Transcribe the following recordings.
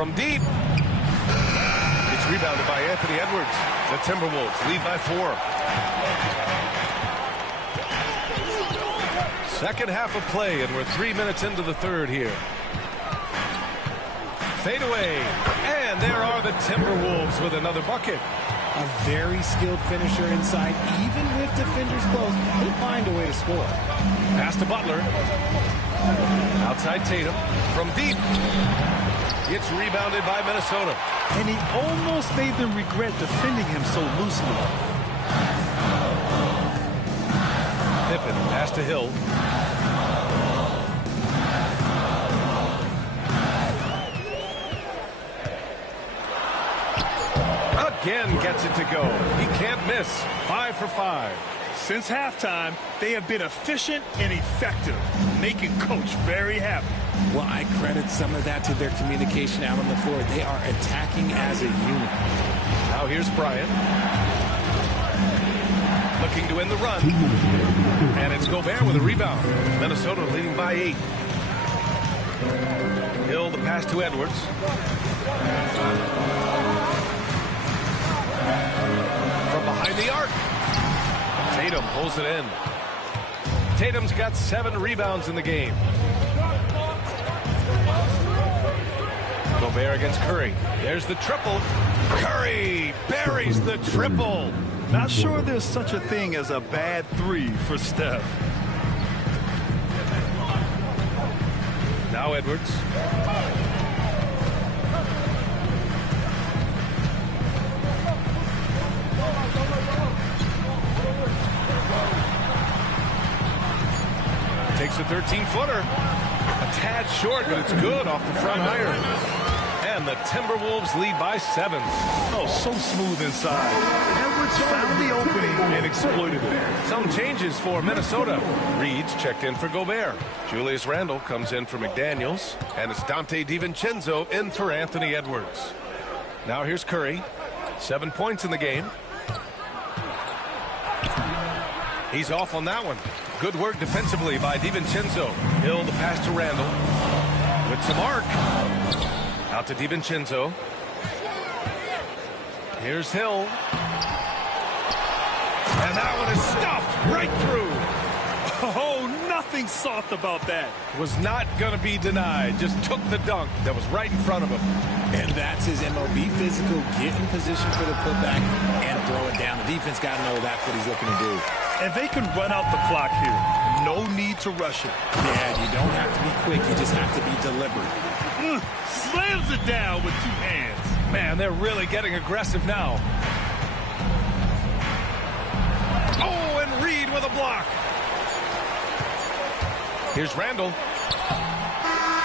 from deep. It's rebounded by Anthony Edwards. The Timberwolves lead by 4. Second half of play, and we're 3 minutes into the third here. Fade away, and there are the Timberwolves with another bucket. A very skilled finisher inside. Even with defenders close, he'll find a way to score. Pass to Butler. Outside Tatum. From deep. It's rebounded by Minnesota. And he almost made them regret defending him so loosely. Pippen, pass to Hill. Again gets it to go. He can't miss. 5 for 5. Since halftime, they have been efficient and effective, making Coach very happy. Well, I credit some of that to their communication out on the floor. They are attacking as a unit. Now here's Bryant. Looking to win the run. And it's Gobert with a rebound. Minnesota leading by 8. Hill, the pass to Edwards. From behind the arc. Tatum pulls it in. Tatum's got 7 rebounds in the game. Gobert against Curry. There's the triple. Curry buries the triple. Not sure there's such a thing as a bad 3 for Steph. Now Edwards. Takes a 13-footer. A tad short, but it's good off the front iron. And the Timberwolves lead by 7. Oh, so smooth inside. Edwards found the opening and exploited it. Some changes for Minnesota. Reed's checked in for Gobert. Julius Randle comes in for McDaniels. And it's Dante DiVincenzo in for Anthony Edwards. Now here's Curry. 7 points in the game. He's off on that one. Good work defensively by DiVincenzo. Hill the pass to Randle. With some arc. Out to DiVincenzo. Here's Hill. And that one is stuffed right through. Oh, nothing soft about that. Was not going to be denied. Just took the dunk that was right in front of him. And that's his MOB physical. Get in position for the putback and throw it down. The defense got to know that's what he's looking to do. And they can run out the clock here. No need to rush it. Yeah, you don't have to be quick. You just have to be deliberate. Slams it down with 2 hands. Man, they're really getting aggressive now. Oh, and Reed with a block. Here's Randle.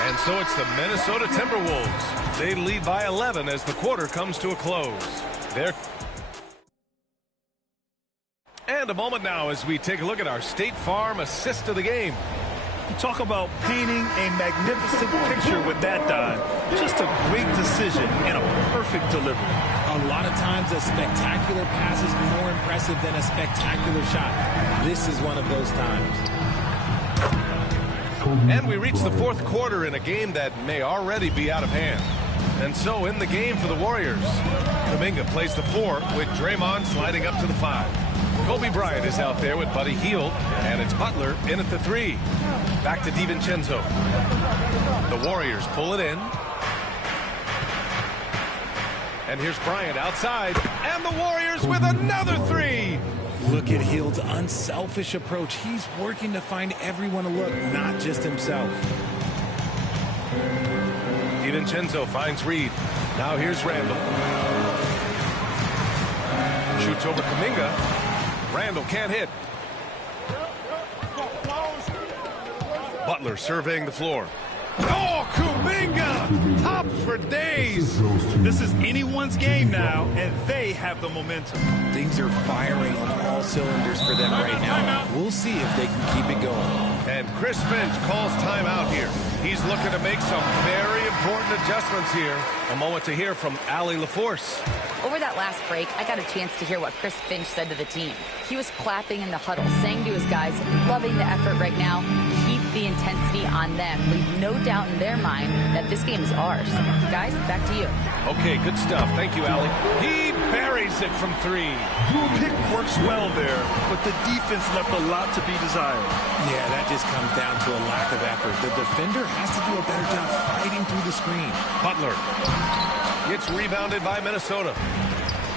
And so it's the Minnesota Timberwolves. They lead by 11 as the quarter comes to a close. And a moment now as we take a look at our State Farm assist of the game. You talk about painting a magnificent picture with that dime. Just a great decision and a perfect delivery. A lot of times a spectacular pass is more impressive than a spectacular shot. This is one of those times. And we reach the fourth quarter in a game that may already be out of hand. And so in the game for the Warriors, Kuminga plays the 4 with Draymond sliding up to the 5. Kobe Bryant is out there with Buddy Hield, and it's Butler in at the 3. Back to DiVincenzo. The Warriors pull it in. And here's Bryant outside, and the Warriors with another 3. Look at Hield's unselfish approach. He's working to find everyone to look, not just himself. DiVincenzo finds Reed. Now here's Randle. Shoots over Kuminga. Randle can't hit. Butler surveying the floor. Oh, Kuminga! Top for days! This is anyone's game now, and they have the momentum. Things are firing on all cylinders for them right now. We'll see if they can keep it going. And Chris Finch calls timeout here. He's looking to make some very important adjustments here. A moment to hear from Allie LaForce. Over that last break, I got a chance to hear what Chris Finch said to the team. He was clapping in the huddle, saying to his guys, loving the effort right now, keep the intensity on them. Leave no doubt in their mind that this game is ours. Guys, back to you. Okay, good stuff. Thank you, Allie. He buries it from 3. Pick works well there, but the defense left a lot to be desired. Yeah, that just comes down to a lack of effort. The defender has to do a better job fighting through the screen. Butler gets rebounded by Minnesota.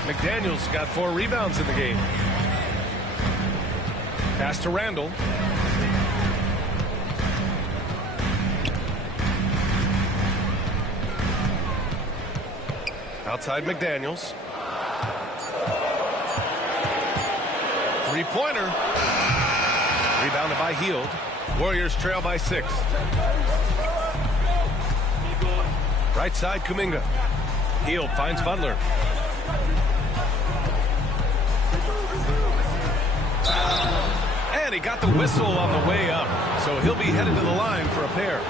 McDaniels got 4 rebounds in the game. Pass to Randall. Outside McDaniels. 3-pointer. Rebounded by Hield. Warriors trail by 6. Right side, Kuminga. Hield finds Butler. And he got the whistle on the way up. So he'll be headed to the line for a pair.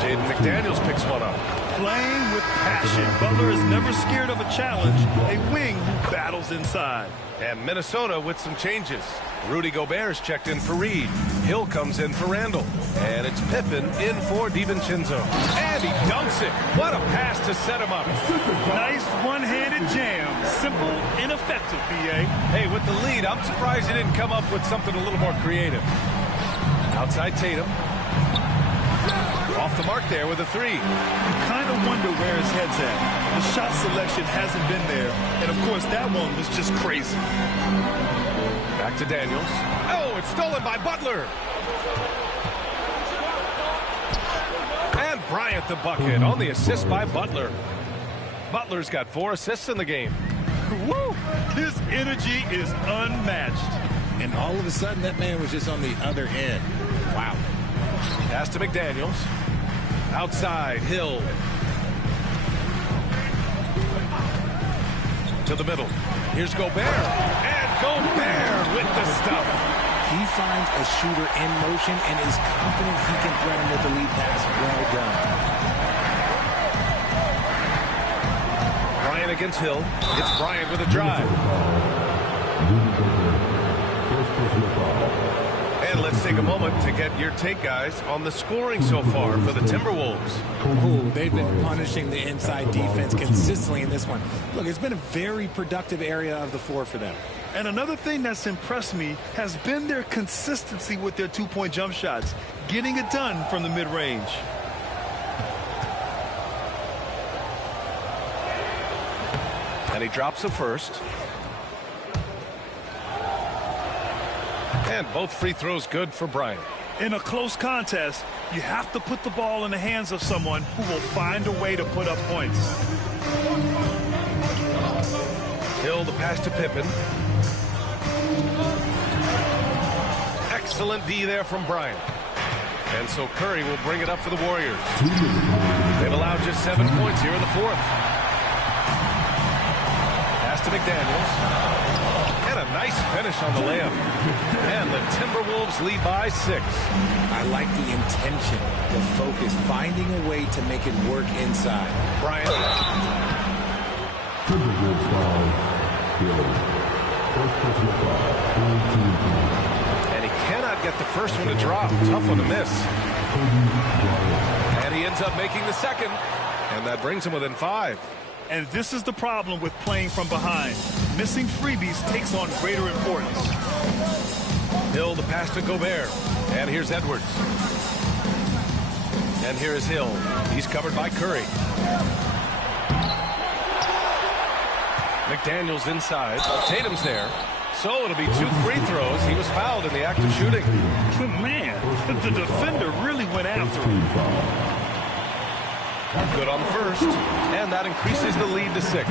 Jaden McDaniels picks one up. Playing with passion. Butler is never scared of a challenge. A wing who battles inside. And Minnesota with some changes. Rudy Gobert's checked in for Reed. Hill comes in for Randall. And it's Pippen in for DiVincenzo. And he dunks it. What a pass to set him up. Nice one-handed jam. Simple and effective, B.A. Hey, with the lead, I'm surprised he didn't come up with something a little more creative. Outside Tatum. Off the mark there with a 3. You kind of wonder where his head's at. The shot selection hasn't been there. And, of course, that one was just crazy. Back to Daniels. Oh, it's stolen by Butler. And Bryant the bucket on the assist by Butler. Butler's got 4 assists in the game. Woo! His energy is unmatched. And all of a sudden, that man was just on the other end. Wow. Pass to McDaniels. Outside, Hill. To the middle. Here's Gobert. And Gobert with the stuff. He finds a shooter in motion and is confident he can threat him with the lead pass. Well done. Bryant against Hill. It's Bryant with a drive. And let's take a moment to get your take, guys, on the scoring so far for the Timberwolves. Ooh, they've been punishing the inside defense consistently in this one. Look, it's been a very productive area of the floor for them. And another thing that's impressed me has been their consistency with their 2-point jump shots, getting it done from the mid-range. And he drops the first. And both free throws good for Bryant. In a close contest, you have to put the ball in the hands of someone who will find a way to put up points. Hill, the pass to Pippen. Excellent D there from Bryant. And so Curry will bring it up for the Warriors. They've allowed just 7 points here in the 4th. Pass to McDaniels. And a nice finish on the layup. And the Timberwolves lead by 6. I like the intention, the focus, finding a way to make it work inside. Bryant. And he cannot get the first one to drop. Tough one to miss. And he ends up making the second. And that brings him within 5. And this is the problem with playing from behind. Missing freebies takes on greater importance. Hill, the pass to Gobert. And here's Edwards. And here is Hill. He's covered by Curry. McDaniels inside. Tatum's there. So it'll be 2 free throws. He was fouled in the act of shooting. But man, the defender really went after him. Good on the first. And that increases the lead to 6.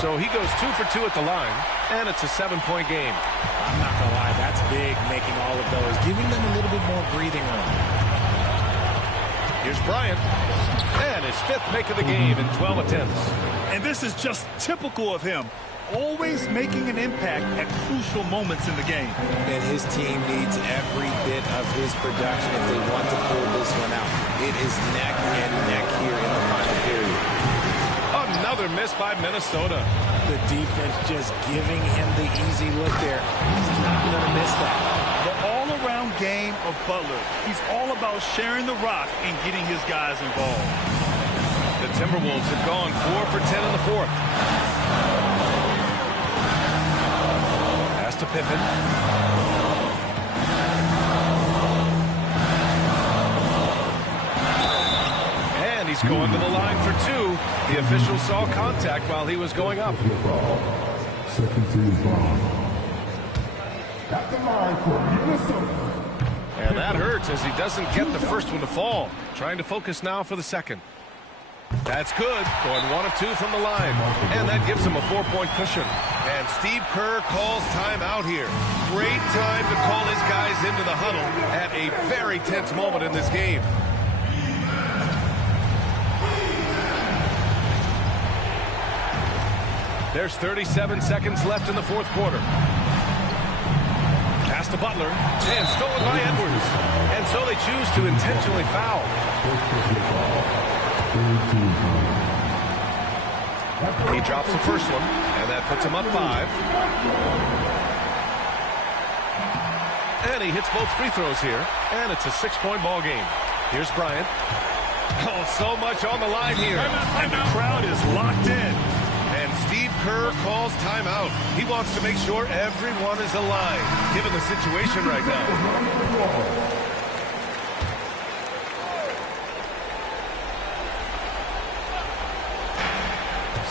So he goes 2 for 2 at the line. And it's a 7-point game. I'm not going to lie, that's big, making all of those, giving them a little bit more breathing room. Here's Bryant. And his 5th make of the game in 12 attempts. And this is just typical of him. Always making an impact at crucial moments in the game. And his team needs every bit of his production if they want to pull this one out. It is neck and neck here in the final period. Another miss by Minnesota. The defense just giving him the easy look there. He's not going to miss that. The all-around game of Butler. He's all about sharing the rock and getting his guys involved. The Timberwolves have gone 4 for 10 in the fourth. Pass to Pippen. He's going to the line for two. The official saw contact while he was going up. Second team foul. At the line for Minnesota. And that hurts as he doesn't get the first one to fall. Trying to focus now for the second. That's good. Going 1 of 2 from the line. And that gives him a 4-point cushion. And Steve Kerr calls timeout here. Great time to call his guys into the huddle at a very tense moment in this game. There's 37 seconds left in the fourth quarter. Pass to Butler, and stolen by Edwards. And so they choose to intentionally foul. He drops the first one, and that puts him up 5. And he hits both free throws here, and it's a 6-point ball game. Here's Bryant. Oh, so much on the line here. And the crowd is locked in. And Steve Kerr calls timeout. He wants to make sure everyone is aligned, given the situation right now.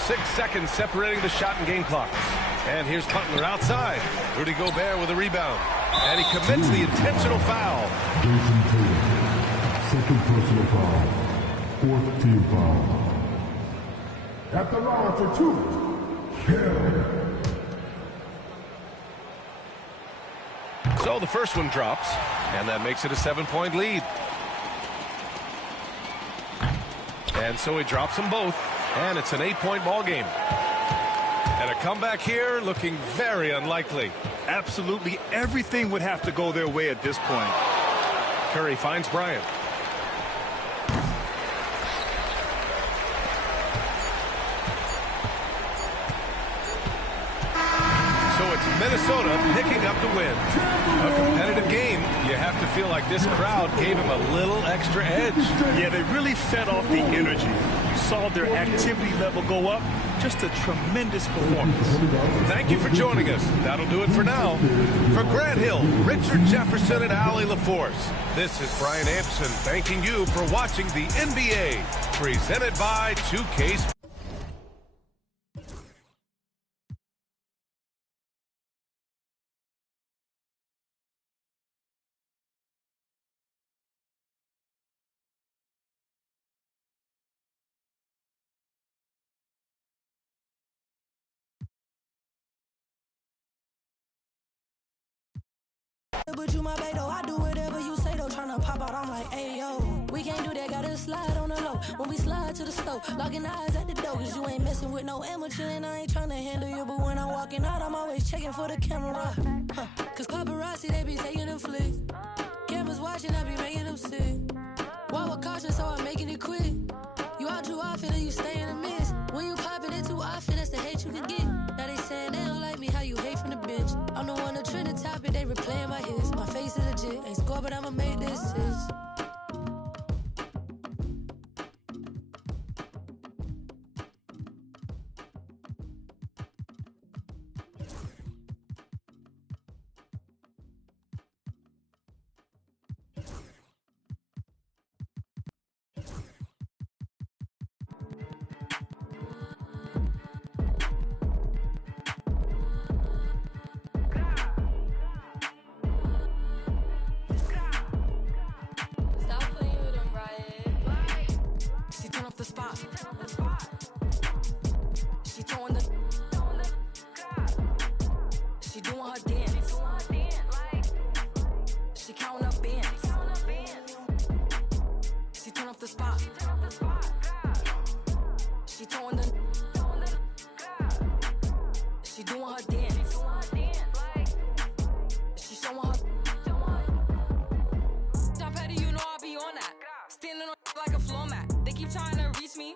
Six seconds separating the shot and game clocks. And here's Butler outside. Rudy Gobert with a rebound. And he commits the intentional foul. Jason Tatum. Second personal foul. Fourth team foul. At the line for 2. Hill. So the first one drops, and that makes it a 7-point lead. And so he drops them both, and it's an 8-point ball game. And a comeback here looking very unlikely. Absolutely everything would have to go their way at this point. Curry finds Bryant. Minnesota picking up the win. A competitive game. You have to feel like this crowd gave him a little extra edge. Yeah, they really fed off the energy. You saw their activity level go up. Just a tremendous performance. Thank you for joining us. That'll do it for now. For Grant Hill, Richard Jefferson, and Allie LaForce, this is Brian Anderson thanking you for watching the NBA, presented by 2K Sports. But you my bae though, I do whatever you say though. Tryna pop out, I'm like, ayo. We can't do that, gotta slide on the low. When we slide to the stove, locking eyes at the door. Cause you ain't messing with no amateur and I ain't tryna handle you. But when I'm walking out, I'm always checking for the camera. Cause paparazzi, they be taking them flicks. Cameras watching, I be making them sick. Walk with caution, so I'm making it quick. You out too often and you stay in the mist. When you popping it too often, that's the hate you can get. Now they saying they don't like me, how you hate from the bench. I'm the one to trend the topic, they replaying my hits. My face is legit, ain't score, but I'ma make this assist. Like a floor mat. They keep trying to reach me,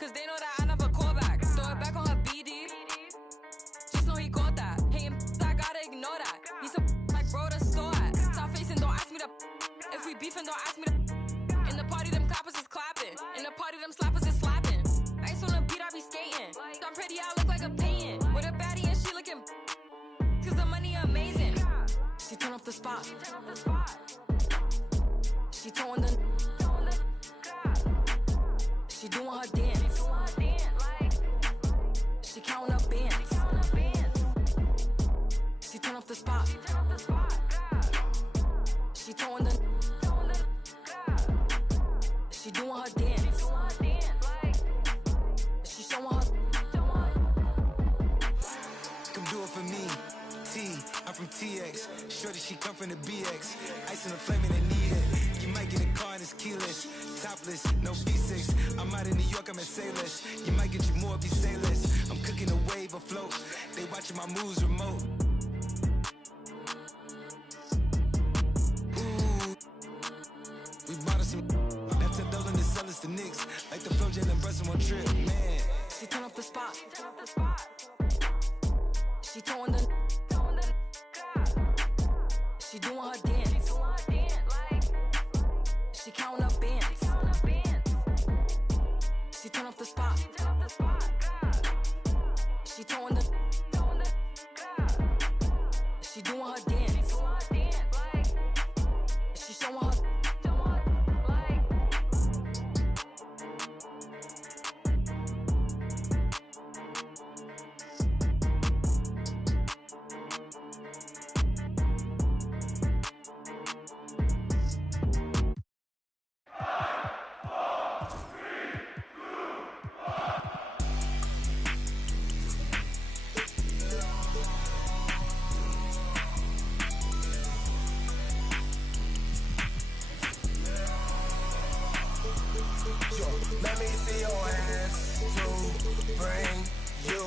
cause they know that I never call back. So defense, don't ask me to. In the party, them clappers is clapping. In the party, them slappers is slapping. Ice on the beat, I be skating. I'm pretty, I look like a painting. With a baddie and she looking. Cause the money amazing. She turn off the spot. She throwing the. She doing her dance. She counting up bands. She turn off the spot. She throwing the. She doing her dance. She showing her. Come do it for me. T, I'm from TX. Shorty, she come from the BX. Ice in the flame and they need it. You might get a car and it's keyless. Topless, no B6. I'm out in New York, I'm at Sailors. You might get you more, be sailors. I'm cooking a wave afloat. They watching my moves remote. Ooh, we bought us some. That's a double in the sellers to Knicks. Like the flow jet and bustin' one trip, man. She turn off the spot. She throwing the. She doing her dance. She counting up bands. She turn off the spot. She throwing the. She doing her dance. She showing her. Let me see your hands to bring you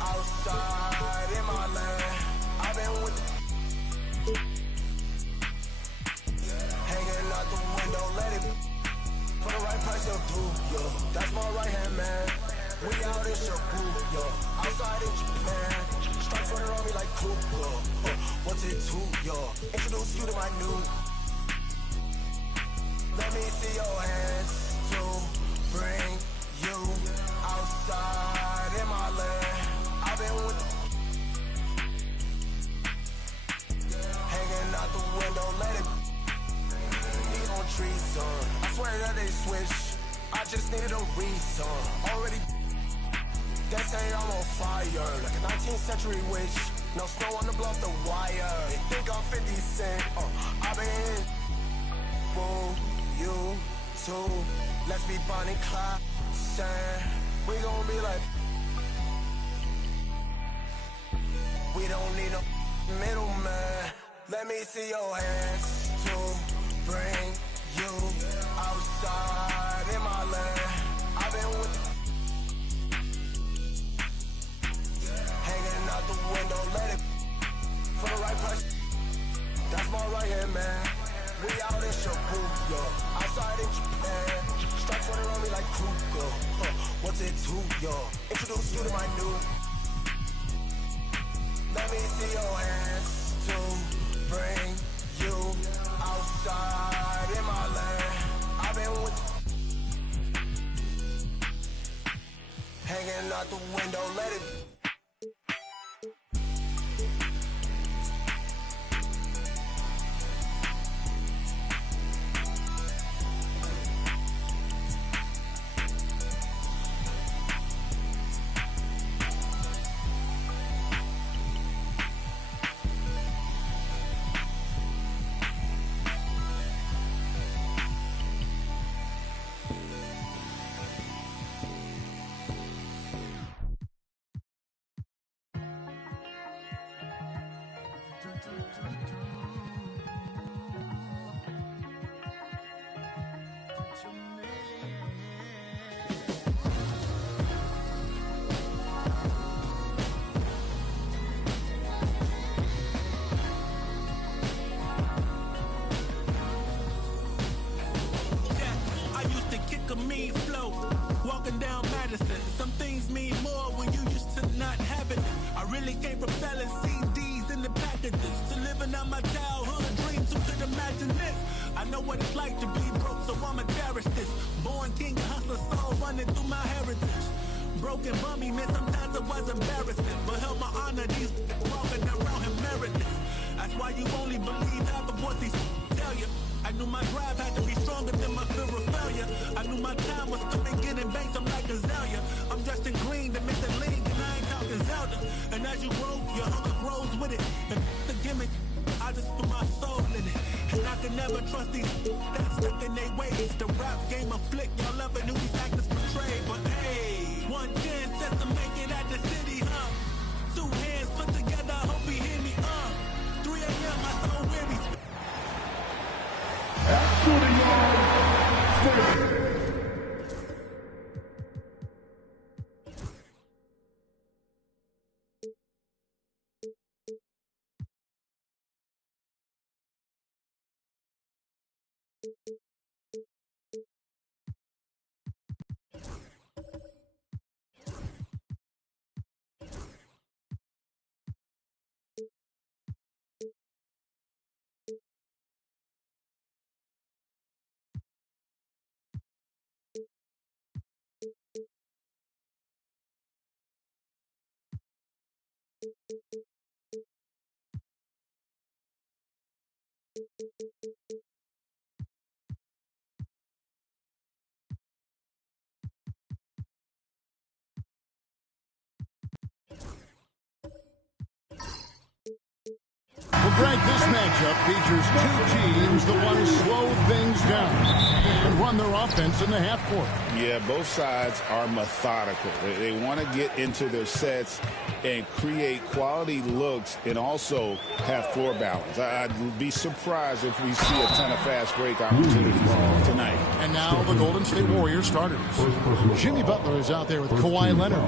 outside in my land. I've been with hanging out the window, let it for the right price of blue, yo. That's my right hand man. We out in Shabu, yo. Outside in Japan. Stripes running around me like cool, yo. What's it to, yo? Introduce you to my new. Let me see your hands to bring you outside in my land. I've been with hanging out the window, let it be on trees, son. I swear that they switch. I just needed a reason. Already, they say I'm on fire, like a 19th century witch. No snow on the bluff, the wire. They think I'm 50 Cent. I've been boom. You too, let's be Bonnie Clyde. We gon' be like, we don't need no middleman. Let me see your hands to bring you outside in my land. I've been with hanging out the window, let it for the right price. That's my right hand man. We out in Shabu, yo. Outside in Japan. Stripes running around me like Kruger. What's it to, yo? Introduce you to my new. Let me see your hands to bring you outside in my land. I've been with hanging out the window, let it. I know what it's like to be broke, so I'ma cherish this. Born king, hustler, soul running through my heritage. Broken bummy, man, sometimes it was embarrassing. But held my honor, these walking around him meritless. That's why you only believe half of what these tell you. I knew my drive had to be stronger than my fear of failure. I knew my time was coming, getting banks, I'm like Azalea. I'm dressed in green to make the league, and I ain't talking Zelda. And as you grow, your hunger grows with it. And the gimmick, I just put my soul in it. And I can never trust these that's stuck in their ways. The rap game of flick, y'all ever knew these actors portray. But hey, one chance just to make it at the city, huh? Two hands put together, I hope he hear me, 3 a.m., I so weary. Well, Greg, this matchup features two teams that want to slow things down and run their offense in the half court. Yeah, both sides are methodical. They want to get into their sets and create quality looks and also have floor balance. I'd be surprised if we see a ton of fast break opportunities tonight. And now the Golden State Warriors starters. Jimmy Butler is out there with Kawhi Leonard.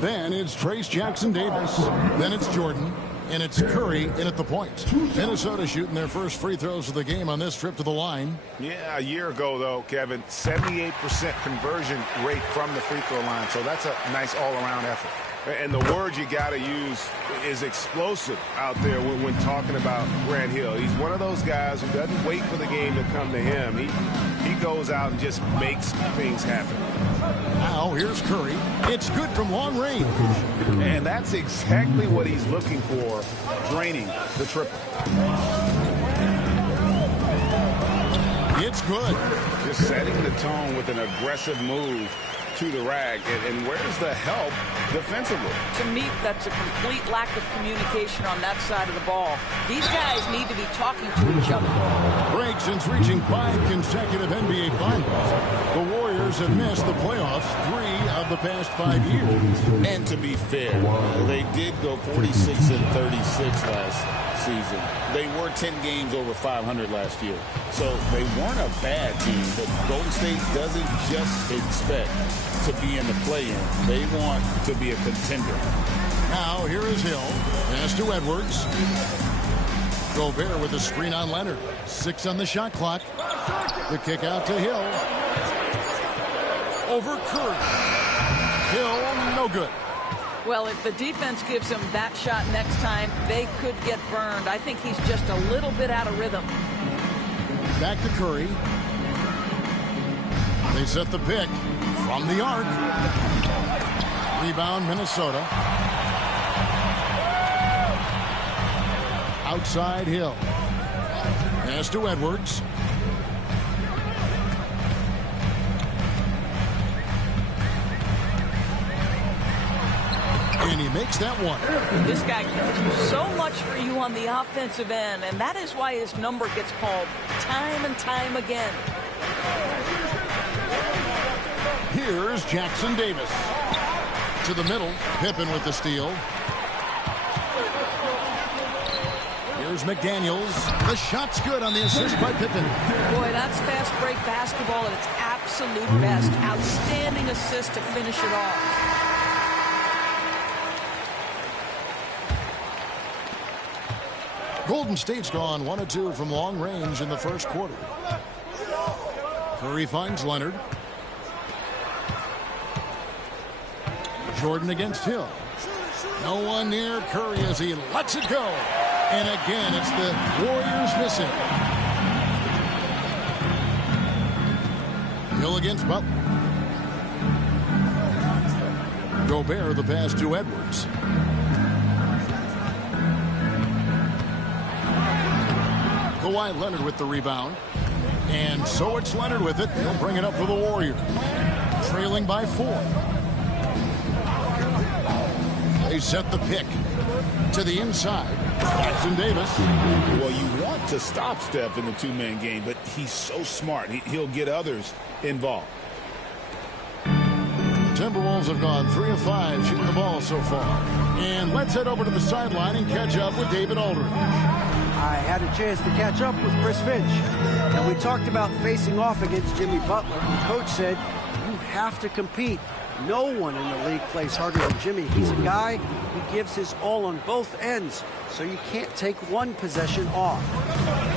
Then it's Trace Jackson-Davis. Then it's Jordan. And it's Curry in at the point. Minnesota shooting their first free throws of the game on this trip to the line. Yeah, a year ago, though, Kevin, 78% conversion rate from the free throw line. So that's a nice all-around effort. And the word you got to use is explosive out there when talking about Grant Hill. He's one of those guys who doesn't wait for the game to come to him. He goes out and just makes things happen. Now here's Curry. It's good from long range. And that's exactly what he's looking for, draining the triple. It's good. Just setting the tone with an aggressive move to the rack. And where's the help defensively? To me, that's a complete lack of communication on that side of the ball. These guys need to be talking to each other. Break since reaching 5 consecutive NBA Finals. The Warriors have missed the playoffs 3 of the past 5 years. And to be fair, they did go 46-36 last season. They were 10 games over 500 last year. So they weren't a bad team, but Golden State doesn't just expect to be in the play-in. They want to be a contender. Now here is Hill. Pass to Edwards. Gobert with a screen on Leonard. 6 on the shot clock. The kick out to Hill. Over Curry. Hill, no good. Well, if the defense gives him that shot next time, they could get burned. I think he's just a little bit out of rhythm. Back to Curry. They set the pick from the arc. Rebound, Minnesota. Outside Hill. Pass to Edwards. And he makes that one. This guy can do so much for you on the offensive end, and that is why his number gets called time and time again. Here's Jackson-Davis. To the middle. Pippen with the steal. Here's McDaniels. The shot's good on the assist by Pippen. Boy, that's fast break basketball at its absolute best. Outstanding assist to finish it off. Golden State's gone 1 of 2 from long range in the first quarter. Curry finds Leonard. Jordan against Hill. No one near Curry as he lets it go. And again, it's the Warriors missing. Hill against Butler. Gobert the pass to Edwards. Kawhi Leonard with the rebound. And so it's Leonard with it. He'll bring it up for the Warriors. Trailing by 4. They set the pick to the inside. Jackson Davis. Well, you want to stop Steph in the two-man game, but he's so smart. He'll get others involved. Timberwolves have gone 3 of 5 shooting the ball so far. And let's head over to the sideline and catch up with David Aldridge. I had a chance to catch up with Chris Finch, and we talked about facing off against Jimmy Butler. The coach said, you have to compete. No one in the league plays harder than Jimmy. He's a guy who gives his all on both ends, so you can't take one possession off.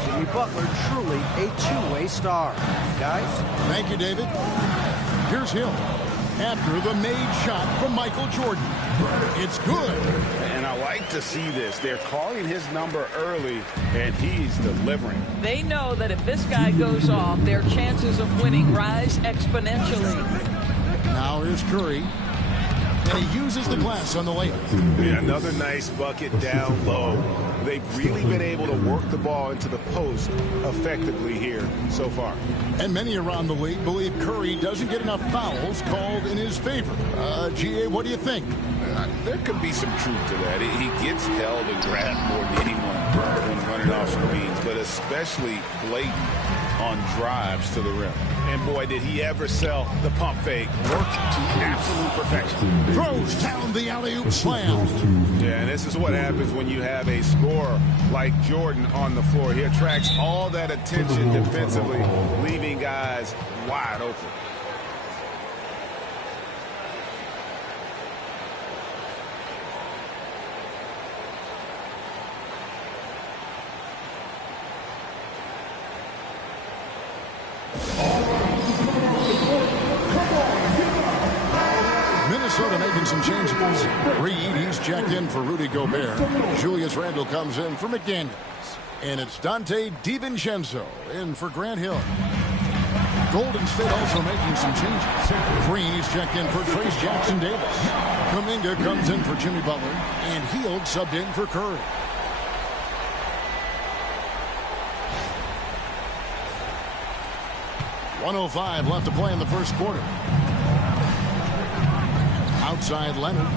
Jimmy Butler, truly a two-way star. Guys? Thank you, David. Here's Hill. After the made shot from Michael Jordan. It's good. And I like to see this. They're calling his number early, and he's delivering. They know that if this guy goes off, their chances of winning rise exponentially. Now here's Curry. And he uses the glass on the layup. Yeah, another nice bucket down low. They've really been able to work the ball into the post effectively here so far. And many around the league believe Curry doesn't get enough fouls called in his favor. GA, what do you think? There could be some truth to that. He gets held and grabbed more than anyone when running off screens, but especially blatant on drives to the rim. And boy, did he ever sell the pump fake. Work to absolute perfection. Throws down the alley-oop slam. Yeah, and this is what happens when you have a scorer like Jordan on the floor. He attracts all that attention defensively, leaving guys wide open. Minnesota making some changes. Reed, he's checked in for Rudy Gobert. Julius Randle comes in for McDaniels. And it's Dante DiVincenzo in for Grant Hill. Golden State also making some changes. Green, he's checked in for Trace Jackson Davis. Kuminga comes in for Jimmy Butler. And Hield subbed in for Curry. .105 left to play in the first quarter. Outside Leonard.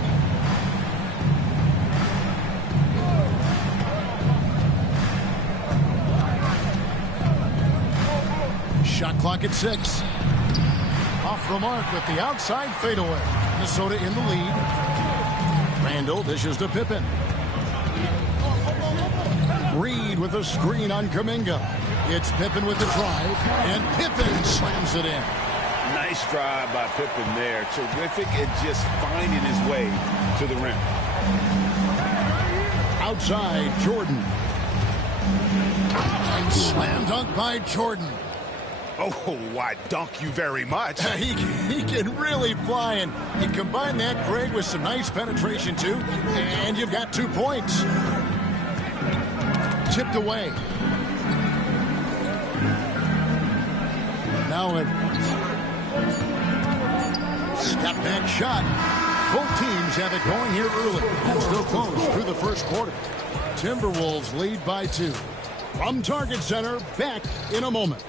Shot clock at 6. Off the mark with the outside fadeaway. Minnesota in the lead. Randle dishes to Pippen. Reed with a screen on Kuminga. It's Pippen with the drive, and Pippen slams it in. Nice drive by Pippen there. Terrific at just finding his way to the rim. Outside, Jordan. And slam dunk by Jordan. Oh, why dunk you very much. He can really fly, and you combine that, Greg, with some nice penetration, too, and you've got 2 points. Tipped away. Now a step back shot. Both teams have it going here early and still close through the first quarter. Timberwolves lead by 2. From Target Center, back in a moment.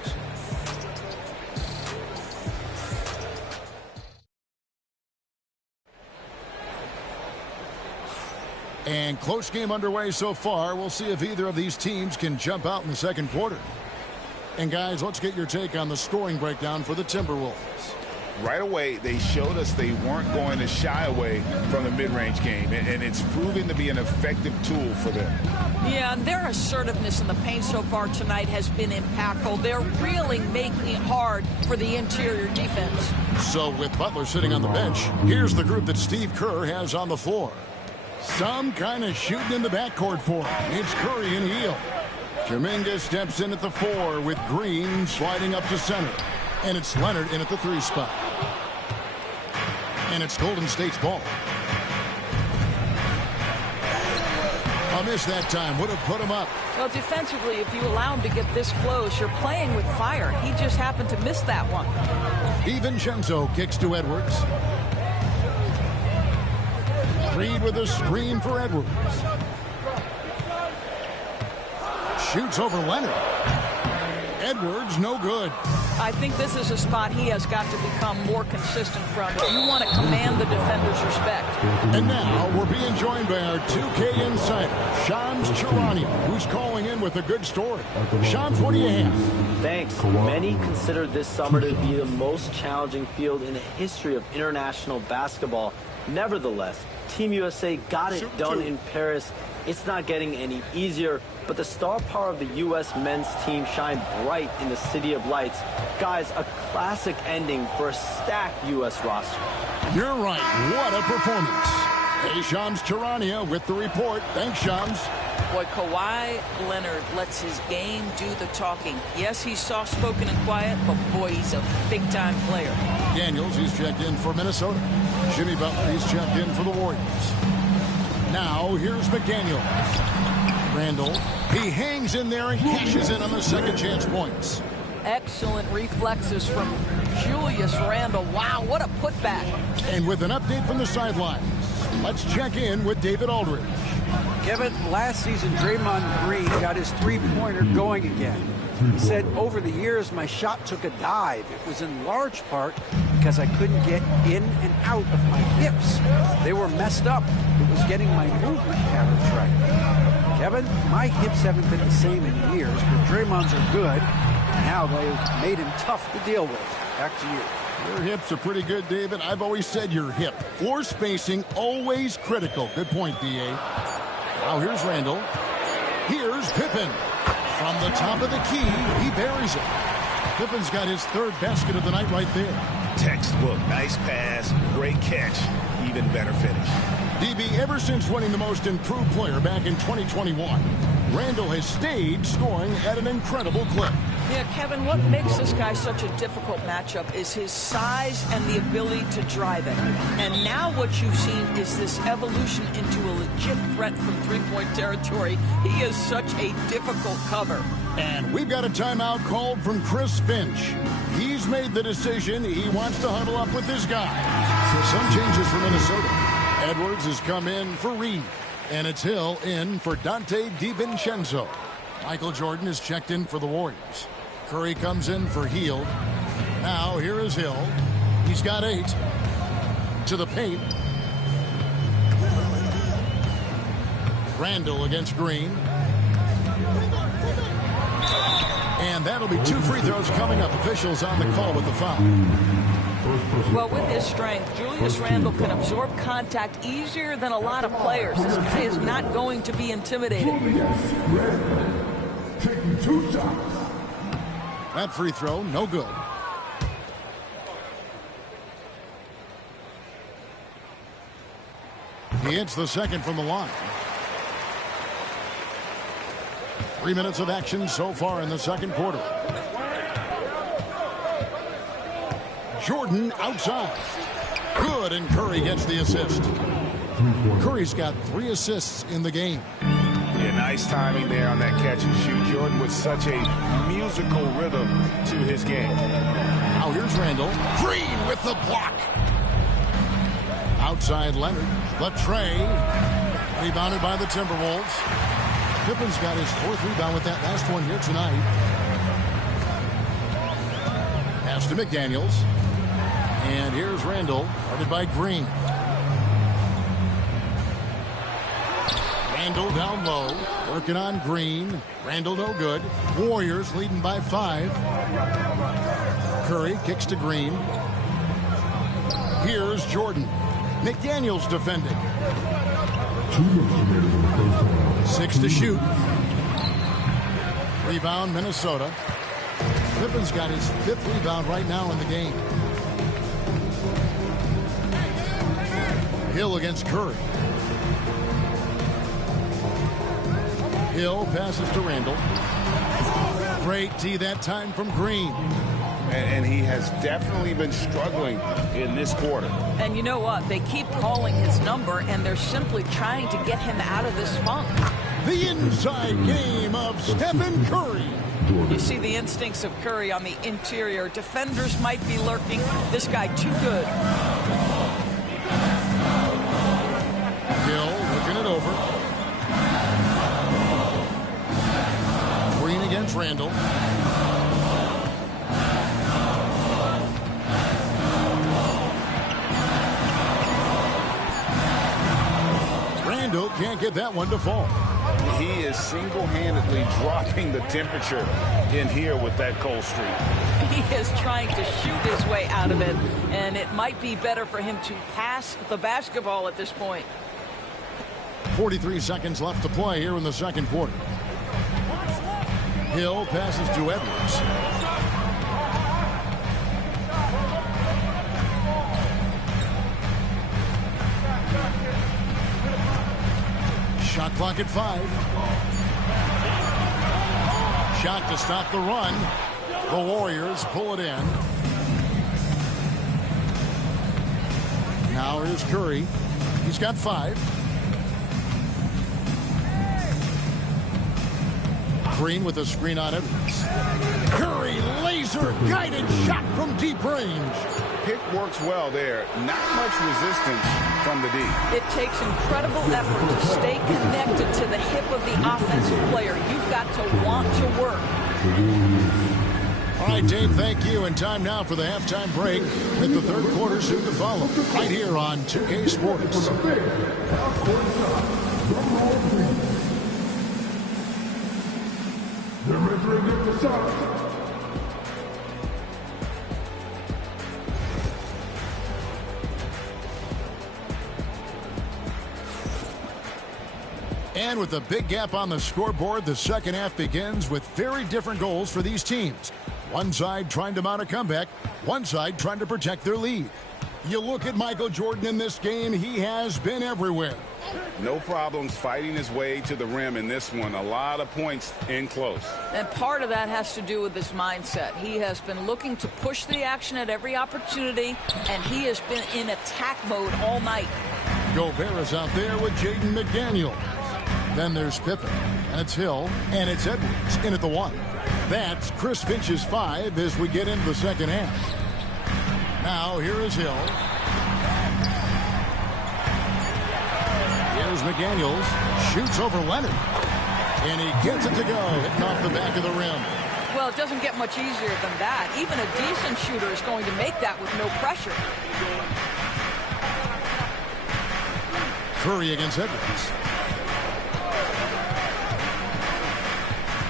And close game underway so far. We'll see if either of these teams can jump out in the second quarter. And guys, let's get your take on the scoring breakdown for the Timberwolves. Right away, they showed us they weren't going to shy away from the mid-range game, and it's proving to be an effective tool for them. Yeah, and their assertiveness in the paint so far tonight has been impactful. They're really making it hard for the interior defense. So with Butler sitting on the bench, here's the group that Steve Kerr has on the floor. Some kind of shooting in the backcourt for him. It's Curry and Hield. Kuminga steps in at the 4 with Green sliding up to center. And it's Leonard in at the 3 spot. And it's Golden State's ball. A miss that time would have put him up. Well, defensively, if you allow him to get this close, you're playing with fire. He just happened to miss that one. DiVincenzo kicks to Edwards. Reed with a screen for Edwards. Shoots over Leonard. Edwards, no good. I think this is a spot he has got to become more consistent from if you want to command the defender's respect. And now we're being joined by our 2K insider, Shams Charania, who's calling in with a good story. Shams, what do you have? Thanks. Many consider this summer to be the most challenging field in the history of international basketball. Nevertheless, Team USA got it done in Paris. It's not getting any easier, but the star power of the U.S. men's team shined bright in the City of Lights. Guys, a classic ending for a stacked U.S. roster. You're right. What a performance. Hey, Shams Charania with the report. Thanks, Shams. Boy, Kawhi Leonard lets his game do the talking. Yes, he's soft-spoken and quiet, but boy, he's a big-time player. Daniels, he's checked in for Minnesota. Jimmy Butler, he's checked in for the Warriors. Now, here's McDaniel. Randall, he hangs in there and cashes in on the second chance points. Excellent reflexes from Julius Randle. Wow, what a putback. And with an update from the sidelines, let's check in with David Aldridge. Kevin, last season, Draymond Green got his three-pointer going again. He said, over the years, my shot took a dive. It was in large part because I couldn't get in and out of my hips. They were messed up. It was getting my movement patterns right. Kevin, my hips haven't been the same in years, but Draymond's are good. Now they've made him tough to deal with. Back to you. Your hips are pretty good, David. I've always said your hip. Floor spacing, always critical. Good point, D.A. Now here's Randall. Here's Pippen. From the top of the key, he buries it. Pippen's got his third basket of the night right there. Textbook. Nice pass. Great catch. Even better finish. DB, ever since winning the most improved player back in 2021, Randall has stayed scoring at an incredible clip. Yeah, Kevin, what makes this guy such a difficult matchup is his size and the ability to drive it. And now what you've seen is this evolution into a legit threat from three-point territory. He is such a difficult cover. And we've got a timeout called from Chris Finch. He's made the decision he wants to huddle up with this guy. Some changes for Minnesota. Edwards has come in for Reed. And it's Hill in for Dante DiVincenzo. Michael Jordan is checked in for the Warriors. Curry comes in for Hield. Now here is Hill. He's got 8. To the paint. Randall against Green. And that'll be 2 free throws coming up. Officials on the call with the foul. Well, with his strength, Julius Randle can absorb contact easier than a lot of players. This guy is not going to be intimidated. Taking 2 shots. That free throw, no good. He hits the second from the line. 3 minutes of action so far in the second quarter. Jordan outside. Good, and Curry gets the assist. Curry's got 3 assists in the game. Yeah, nice timing there on that catch and shoot. Jordan with such a musical rhythm to his game. Now here's Randall. Green with the block. Outside Leonard. The tray. Rebounded by the Timberwolves. Pippen's got his 4th rebound with that last one here tonight. Pass to McDaniels. And here's Randall, guarded by Green. Randall down low, working on Green. Randall no good. Warriors leading by 5. Curry kicks to Green. Here's Jordan. McDaniels defending. 6 to shoot. Rebound, Minnesota. Pippen's got his 5th rebound right now in the game. Hill against Curry. Hill passes to Randall. Great D that time from Green. and he has definitely been struggling in this quarter. And you know what? They keep calling his number, and they're simply trying to get him out of this funk. The inside game of Stephen Curry. You see the instincts of Curry on the interior. Defenders might be lurking. This guy too good. Hill looking it over. Green against Randall. Randall can't get that one to fall. He is single-handedly dropping the temperature in here with that cold streak. He is trying to shoot his way out of it, and it might be better for him to pass the basketball at this point. 43 seconds left to play here in the second quarter. Hill passes to Edwards. Shot clock at 5. Shot to stop the run. The Warriors pull it in. Now here's Curry. He's got 5. Green with a screen on Edwards. Curry, laser-guided shot from deep range. Pick works well there. Not much resistance from the D. It takes incredible effort to stay connected to the hip of the offensive player. You've got to want to work. All right, Dave, thank you. And time now for the halftime break with the third quarter soon to follow. Right here on 2K Sports. They're measuring up the shot. And with a big gap on the scoreboard, the second half begins with very different goals for these teams. One side trying to mount a comeback, one side trying to protect their lead. You look at Michael Jordan in this game, he has been everywhere. No problems fighting his way to the rim in this one. A lot of points in close. And part of that has to do with his mindset. He has been looking to push the action at every opportunity, and he has been in attack mode all night. Gobert is out there with Jaden McDaniel. Then there's Pippen, and it's Hill, and it's Edwards in at the 1. That's Chris Finch's 5 as we get into the second half. Now here is Hill. Here's McDaniels, shoots over Leonard, and he gets it to go, hitting off the back of the rim. Well, it doesn't get much easier than that. Even a decent shooter is going to make that with no pressure. Curry against Edwards.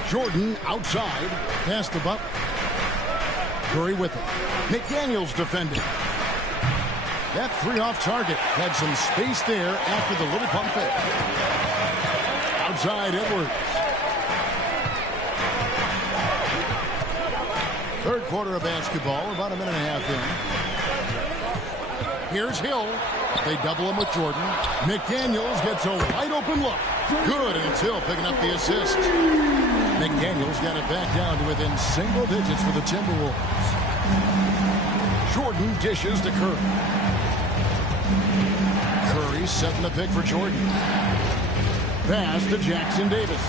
Jordan outside, past the Butler. Curry with it. McDaniels defending. That 3 off target had some space there after the little pump fake. Outside Edwards. Third quarter of basketball, about a minute and a half in. Here's Hill. They double him with Jordan. McDaniels gets a wide open look. Good, and it's Hill picking up the assist. McDaniels got it back down to within single digits for the Timberwolves. Jordan dishes to Curry. Curry setting the pick for Jordan. Pass to Jackson Davis.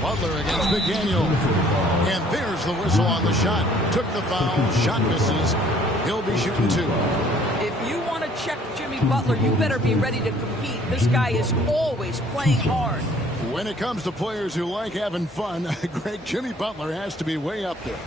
Butler against McDaniel. And there's the whistle on the shot. Took the foul. Shot misses. He'll be shooting 2. If you want to check Jimmy Butler, you better be ready to compete. This guy is always playing hard. When it comes to players who like having fun, Greg, Jimmy Butler has to be way up there.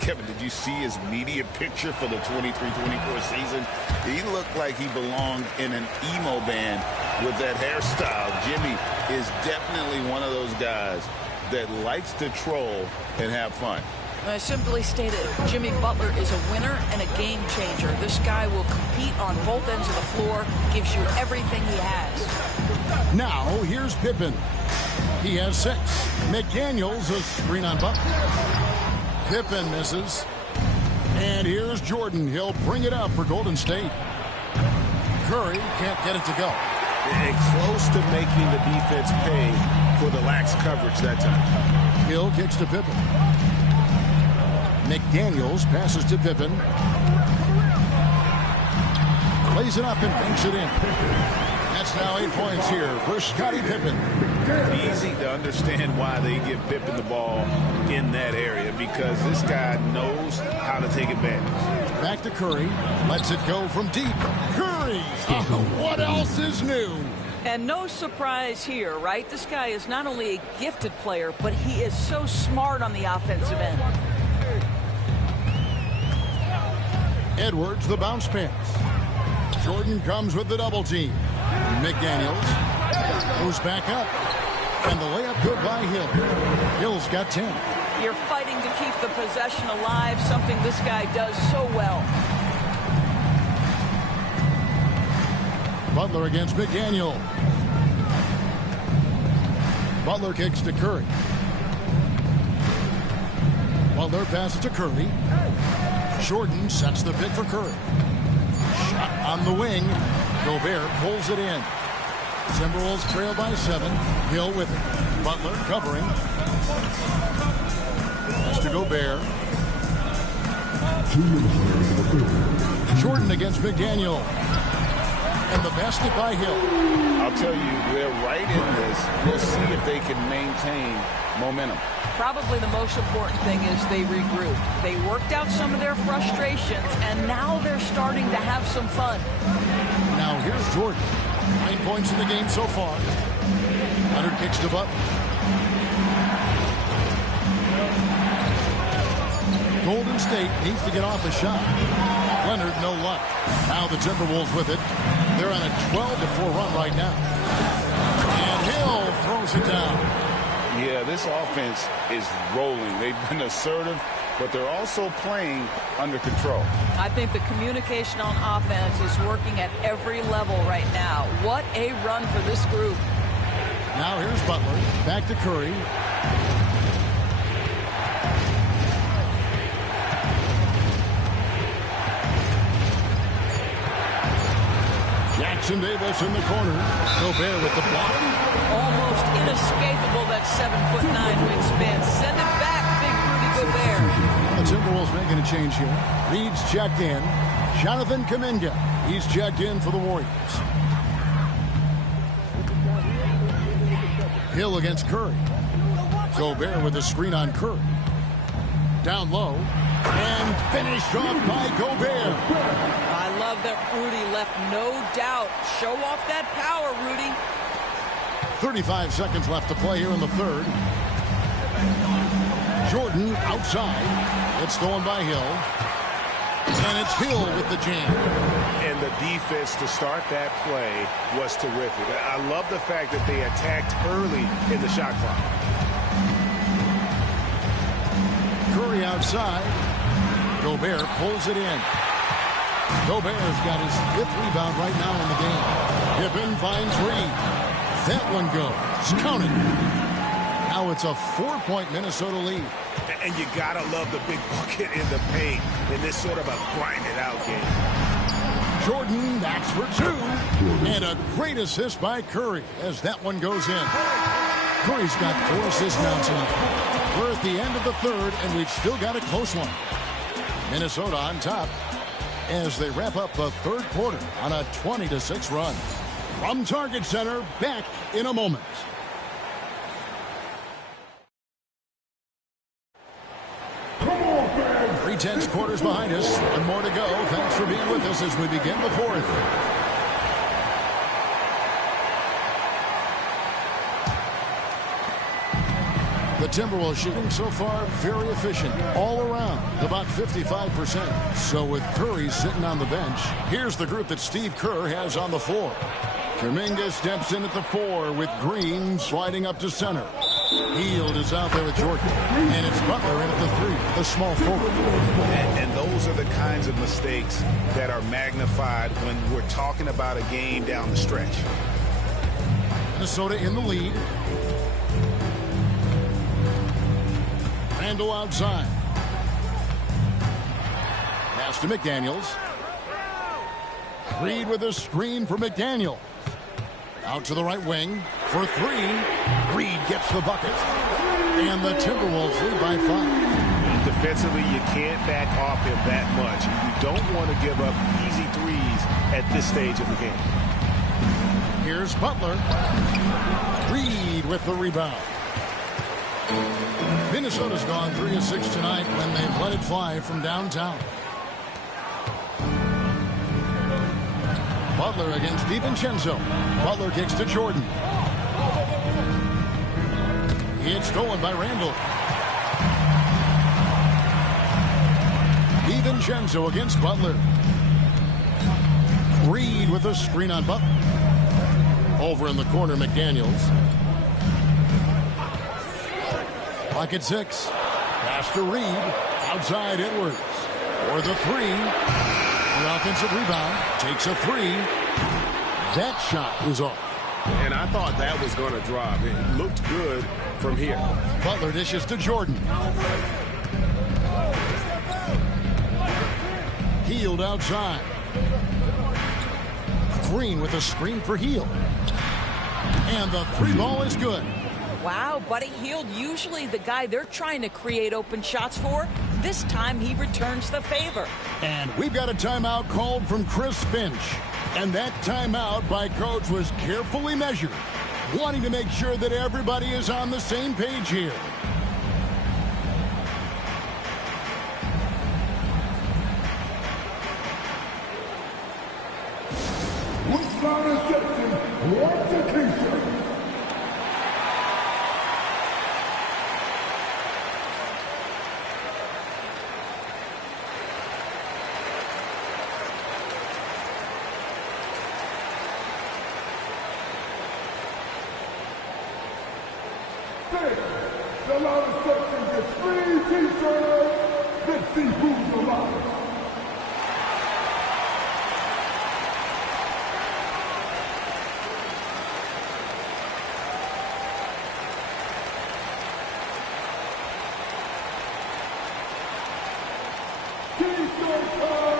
Kevin, did you see his media picture for the 23-24 season? He looked like he belonged in an emo band with that hairstyle. Jimmy is definitely one of those guys that likes to troll and have fun. I simply stated, Jimmy Butler is a winner and a game changer. This guy will compete on both ends of the floor, gives you everything he has. Now, here's Pippen. He has 6. McDaniels, a screen on Butler. Pippen misses. And here's Jordan. He'll bring it up for Golden State. Curry can't get it to go. Close to making the defense pay for the lax coverage that time. Hill kicks to Pippen. McDaniels passes to Pippen. Plays it up and banks it in. That's now 8 points here for Scottie Pippen. Easy to understand why they give Pippen the ball in that area, because this guy knows how to take advantage. Back to Curry. Lets it go from deep. Curry! What else is new? And no surprise here, right? This guy is not only a gifted player, but he is so smart on the offensive end. Edwards, the bounce pass. Jordan comes with the double team. McDaniels goes back up. And the layup good by Hill. Hill's got 10. You're fighting to keep the possession alive, something this guy does so well. Butler against McDaniel. Butler kicks to Curry. Butler passes to Curry. Jordan sets the pick for Curry. Shot on the wing. Gobert pulls it in. Timberwolves trail by 7. Hill with it. Butler covering. Pass to Gobert. Jordan against McDaniel. And the basket by Hill. I'll tell you, they're right in this. We'll see if they can maintain momentum. Probably the most important thing is they regrouped. They worked out some of their frustrations, and now they're starting to have some fun. Now here's Jordan. 9 points in the game so far. Leonard kicks to Butler. Golden State needs to get off a shot. Leonard, no luck. Now the Timberwolves with it. They're on a 12-4 run right now. And Hill throws it down. Yeah, this offense is rolling. They've been assertive, but they're also playing under control. I think the communication on offense is working at every level right now. What a run for this group. Now here's Butler. Back to Curry. Jackson Davis in the corner. Gobert with the block. Almost inescapable, that 7'9" wingspan. Send it back, big Rudy Gobert. The Timberwolves making a change here. Reed's checked in. Jonathan Kuminga. He's checked in for the Warriors. Hill against Curry. Gobert with a screen on Curry. Down low. And finished off by Gobert. I love that Rudy left no doubt. Show off that power, Rudy. 35 seconds left to play here in the third. Jordan outside. It's stolen by Hill. And it's Hill with the jam. And the defense to start that play was terrific. I love the fact that they attacked early in the shot clock. Curry outside. Gobert pulls it in. Gobert's got his 5th rebound right now in the game. Pippen finds Reed. That one goes. Counted. Now it's a 4-point Minnesota lead. And you gotta love the big bucket in the paint in this sort of a grinded-out game. Jordan, that's for 2. And a great assist by Curry as that one goes in. Curry's got 4 assists now tonight. We're at the end of the third, and we've still got a close one. Minnesota on top as they wrap up the third quarter on a 20-6 run. From Target Center, back in a moment. Three tenths quarters behind us. One more to go. Thanks for being with us as we begin the fourth. The Timberwolves shooting so far very efficient all around, about 55%. So with Curry sitting on the bench, here's the group that Steve Kerr has on the floor. Kuminga steps in at the 4 with Green sliding up to center. Hield is out there with Jordan. And it's Butler in at the 3, the small forward. And those are the kinds of mistakes that are magnified when we're talking about a game down the stretch. Minnesota in the lead. Randall outside. Pass to McDaniels. Reed with a screen for McDaniel. Out to the right wing for 3. Reed gets the bucket. And the Timberwolves lead by 5. Defensively, you can't back off him that much. You don't want to give up easy threes at this stage of the game. Here's Butler. Reed with the rebound. Minnesota's gone 3 of 6 tonight when they've let it fly from downtown. Butler against DiVincenzo. Butler kicks to Jordan. It's stolen by Randall. DiVincenzo against Butler. Reed with a screen on Butler. Over in the corner, McDaniels. Pocket 6. Pass to Reed. Outside Edwards. For the 3. The offensive rebound. Takes a 3. That shot was off. And I thought that was going to drop. It looked good from here. Butler dishes to Jordan. Healed outside. Green with a screen for Heel. And the 3 ball is good. Wow, Buddy Hield, usually the guy they're trying to create open shots for. This time he returns the favor. And we've got a timeout called from Chris Finch. And that timeout by Coach was carefully measured, wanting to make sure that everybody is on the same page here. The line section gets 3 t-shirts. Let's see who's the loudest. T-shirt time!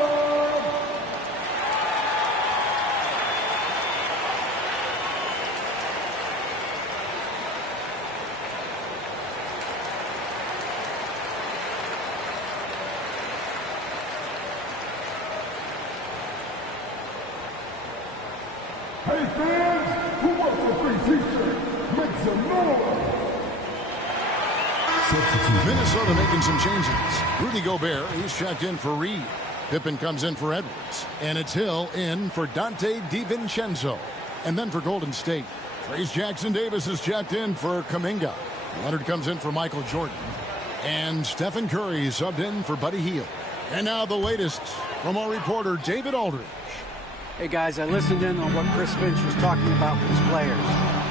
Hey fans, who wants a free t-shirt? Make some noise! Minnesota making some changes. Rudy Gobert, he's checked in for Reed. Pippen comes in for Edwards. And it's Hill in for Dante DiVincenzo. And then for Golden State, Trace Jackson-Davis is checked in for Kuminga. Leonard comes in for Michael Jordan. And Stephen Curry subbed in for Buddy Hield. And now the latest from our reporter, David Aldridge. Hey guys, I listened in on what Chris Finch was talking about with his players.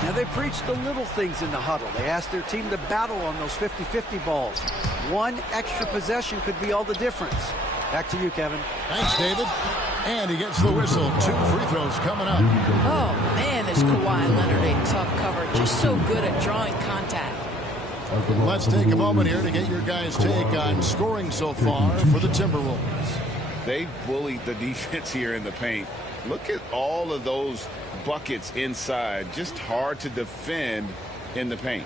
Now they preached the little things in the huddle. They asked their team to battle on those 50-50 balls. One extra possession could be all the difference. Back to you, Kevin. Thanks, David. And he gets the whistle. 2 free throws coming up. Oh, man, is Kawhi Leonard a tough cover. Just so good at drawing contact. Let's take a moment here to get your guys' take on scoring so far for the Timberwolves. They bullied the defense here in the paint. Look at all of those buckets inside. Just hard to defend in the paint.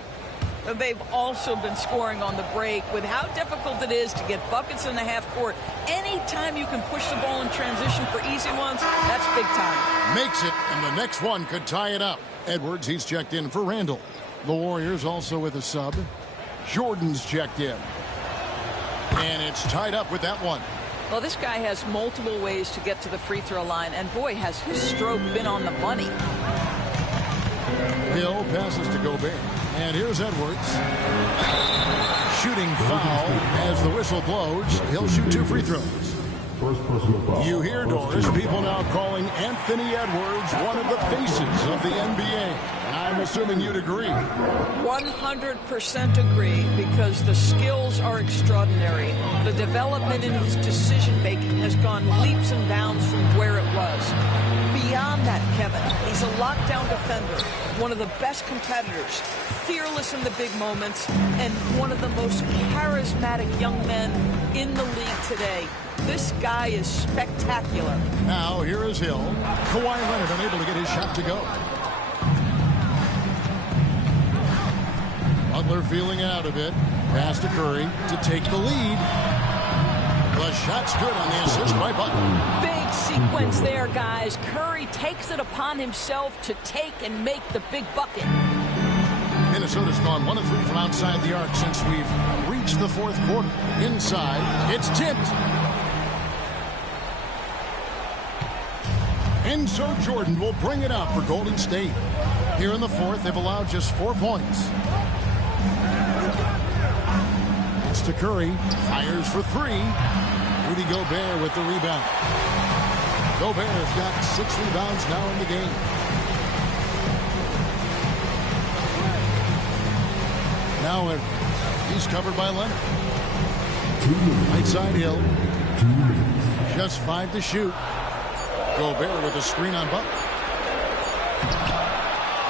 They've also been scoring on the break. With how difficult it is to get buckets in the half court, anytime you can push the ball in transition for easy ones, that's big time. Makes it, and the next one could tie it up. Edwards, he's checked in for Randall. The Warriors also with a sub. Jordan's checked in. And it's tied up with that one. Well, this guy has multiple ways to get to the free throw line, and boy, has his stroke been on the money. Hill passes to Gobert. And here's Edwards. Shooting foul as the whistle blows. He'll shoot 2 free throws. You hear, Doris, people now calling Anthony Edwards one of the faces of the NBA. I'm assuming you'd agree. 100% agree, because the skills are extraordinary. The development in his decision-making has gone leaps and bounds from where it was. Beyond that, Kevin, he's a lockdown defender, one of the best competitors, fearless in the big moments, and one of the most charismatic young men in the league today. This guy is spectacular. Now, here is Hill. Kawhi Leonard unable to get his shot to go. Butler feeling it out a bit. Pass to Curry to take the lead. The shot's good on the assist by Butler. Big sequence there, guys. Curry takes it upon himself to take and make the big bucket. Minnesota's gone 1 of 3 from outside the arc since we've reached the fourth quarter. Inside, it's tipped. And so Jordan will bring it up for Golden State. Here in the fourth, they've allowed just 4 points. That's to Curry. Fires for 3. Rudy Gobert with the rebound. Gobert's got 6 rebounds now in the game. Now he's covered by Leonard. Right side Hill. Just 5 to shoot. Gobert with a screen on Butler.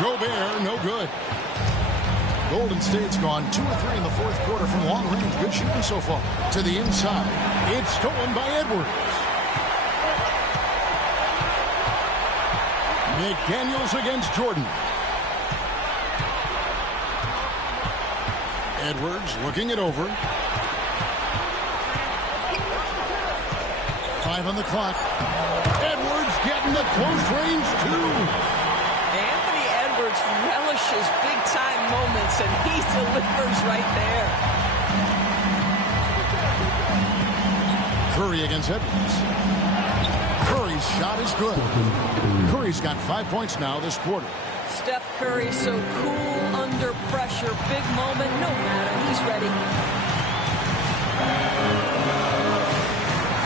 Gobert, no good. Golden State's gone 2 of 3 in the fourth quarter from long range. Good shooting so far. To the inside. It's stolen by Edwards. McDaniels against Jordan. Edwards looking it over. 5 on the clock. Edwards getting the close range too. Anthony Edwards relishes big-time moments, and he delivers right there. Curry against Edwards. Curry's shot is good. Curry's got 5 points now this quarter. Steph Curry so cool under pressure. Big moment, no matter. He's ready.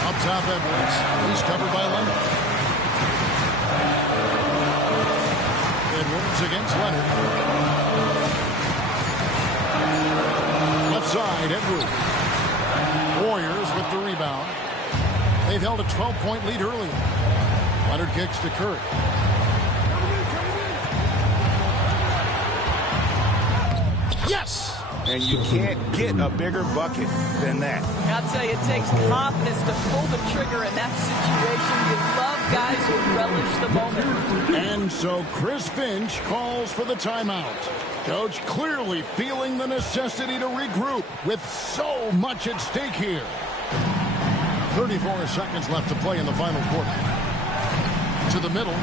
Up top, Edwards. He's covered by Leonard. Edwards against Leonard. Left side, Edwards. Warriors with the rebound. They've held a 12-point lead earlier. Leonard kicks to Curry. Yes! And you can't get a bigger bucket than that. I'll tell you, it takes confidence to pull the trigger in that situation. You love guys who relish the moment. And so Chris Finch calls for the timeout. Coach clearly feeling the necessity to regroup with so much at stake here. 34 seconds left to play in the final quarter. To the middle.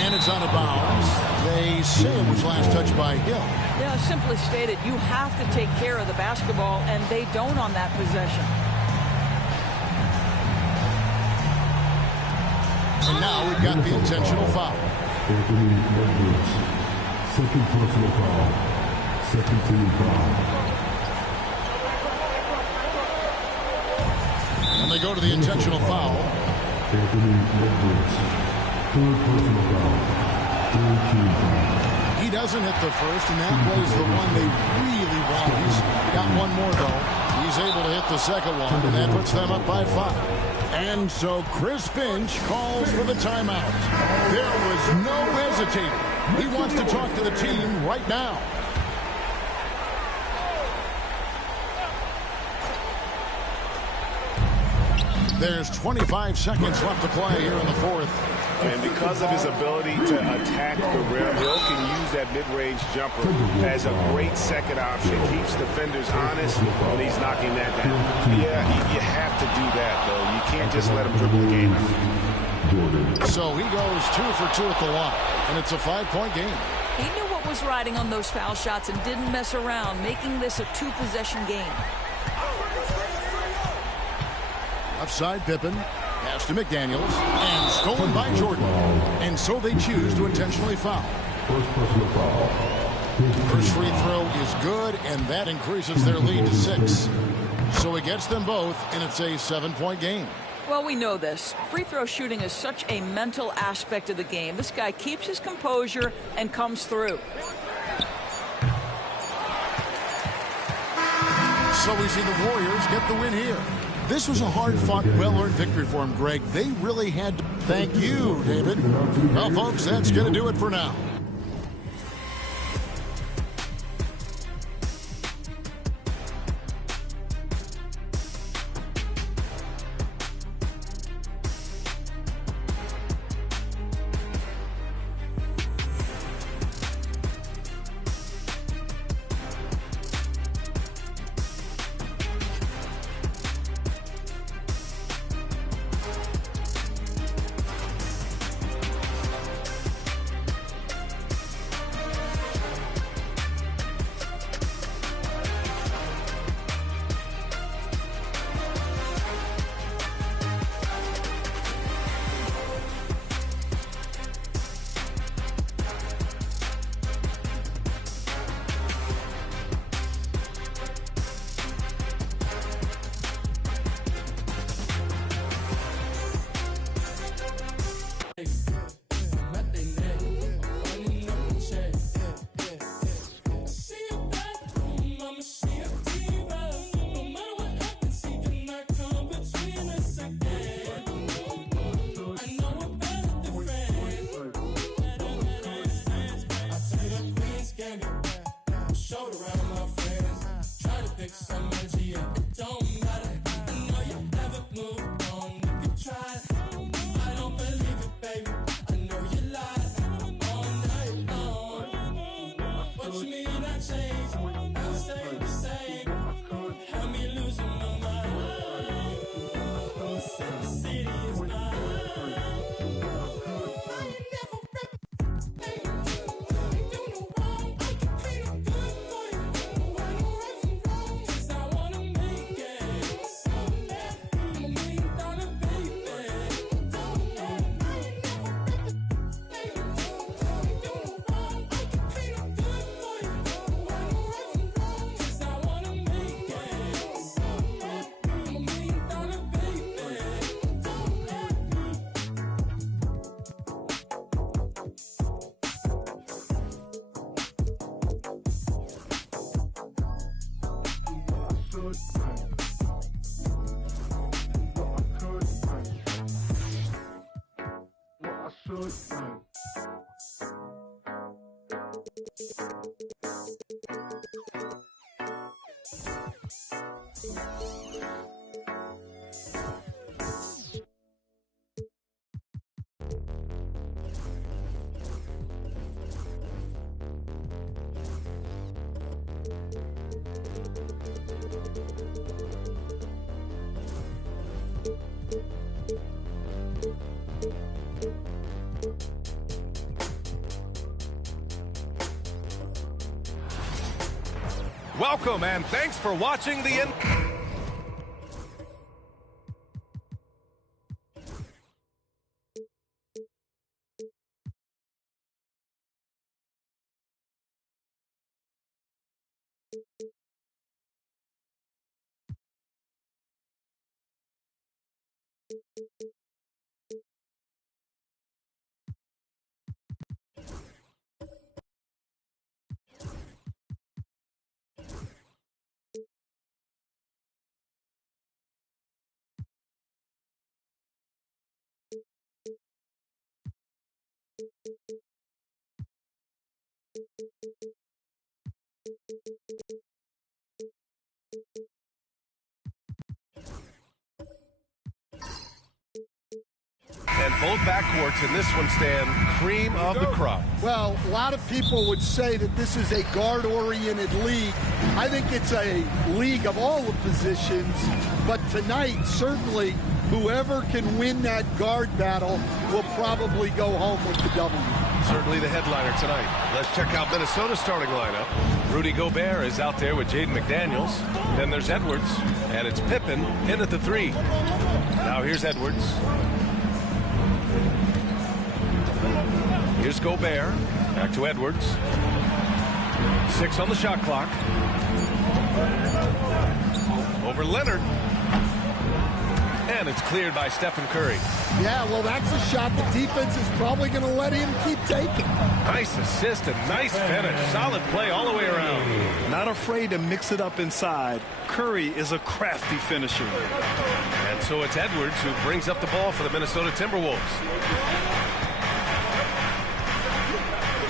And it's out of bounds. They say it was last touched by Hill. Yeah, simply stated, you have to take care of the basketball, and they don't on that possession. And now we've got the intentional foul. Anthony Edwards. Second personal foul. Second team foul. And they go to the intentional foul. Anthony Edwards. Third personal foul. Third team foul. He doesn't hit the first, and that was the one they really want. He's got one more, though. He's able to hit the second one, and that puts them up by 5. And so Chris Finch calls for the timeout. There was no hesitating. He wants to talk to the team right now. There's 25 seconds left to play here in the fourth. And because of his ability to attack the rim, Hill can use that mid-range jumper as a great second option. Keeps defenders honest when he's knocking that down. Yeah, you have to do that, though. You can't just let him dribble the game. So he goes 2 for 2 at the line, and it's a 5-point game. He knew what was riding on those foul shots and didn't mess around, making this a 2-possession game. Offside Pippen. Pass to McDaniels. And stolen by Jordan. And so they choose to intentionally foul. First personal foul. First free throw is good, and that increases their lead to 6. So it gets them both, and it's a 7-point game. Well, we know this. Free throw shooting is such a mental aspect of the game. This guy keeps his composure and comes through. So we see the Warriors get the win here. This was a hard-fought, well-earned victory for him, Greg. They really had to thank you, David. Well, folks, that's going to do it for now. Welcome and thanks for watching the end. And both backcourts in this one stand cream of the crop. Well, a lot of people would say that this is a guard-oriented league. I think it's a league of all the positions, but tonight, certainly, whoever can win that guard battle will probably go home with the W. Certainly the headliner tonight. Let's check out Minnesota's starting lineup. Rudy Gobert is out there with Jaden McDaniels. Then there's Edwards, and it's Pippen in at the 3. Now here's Edwards. Here's Gobert. Back to Edwards. 6 on the shot clock. Over Leonard. And it's cleared by Stephen Curry. Yeah, well, that's a shot the defense is probably going to let him keep taking. Nice assist and nice finish. Solid play all the way around. Not afraid to mix it up inside. Curry is a crafty finisher. And so it's Edwards who brings up the ball for the Minnesota Timberwolves.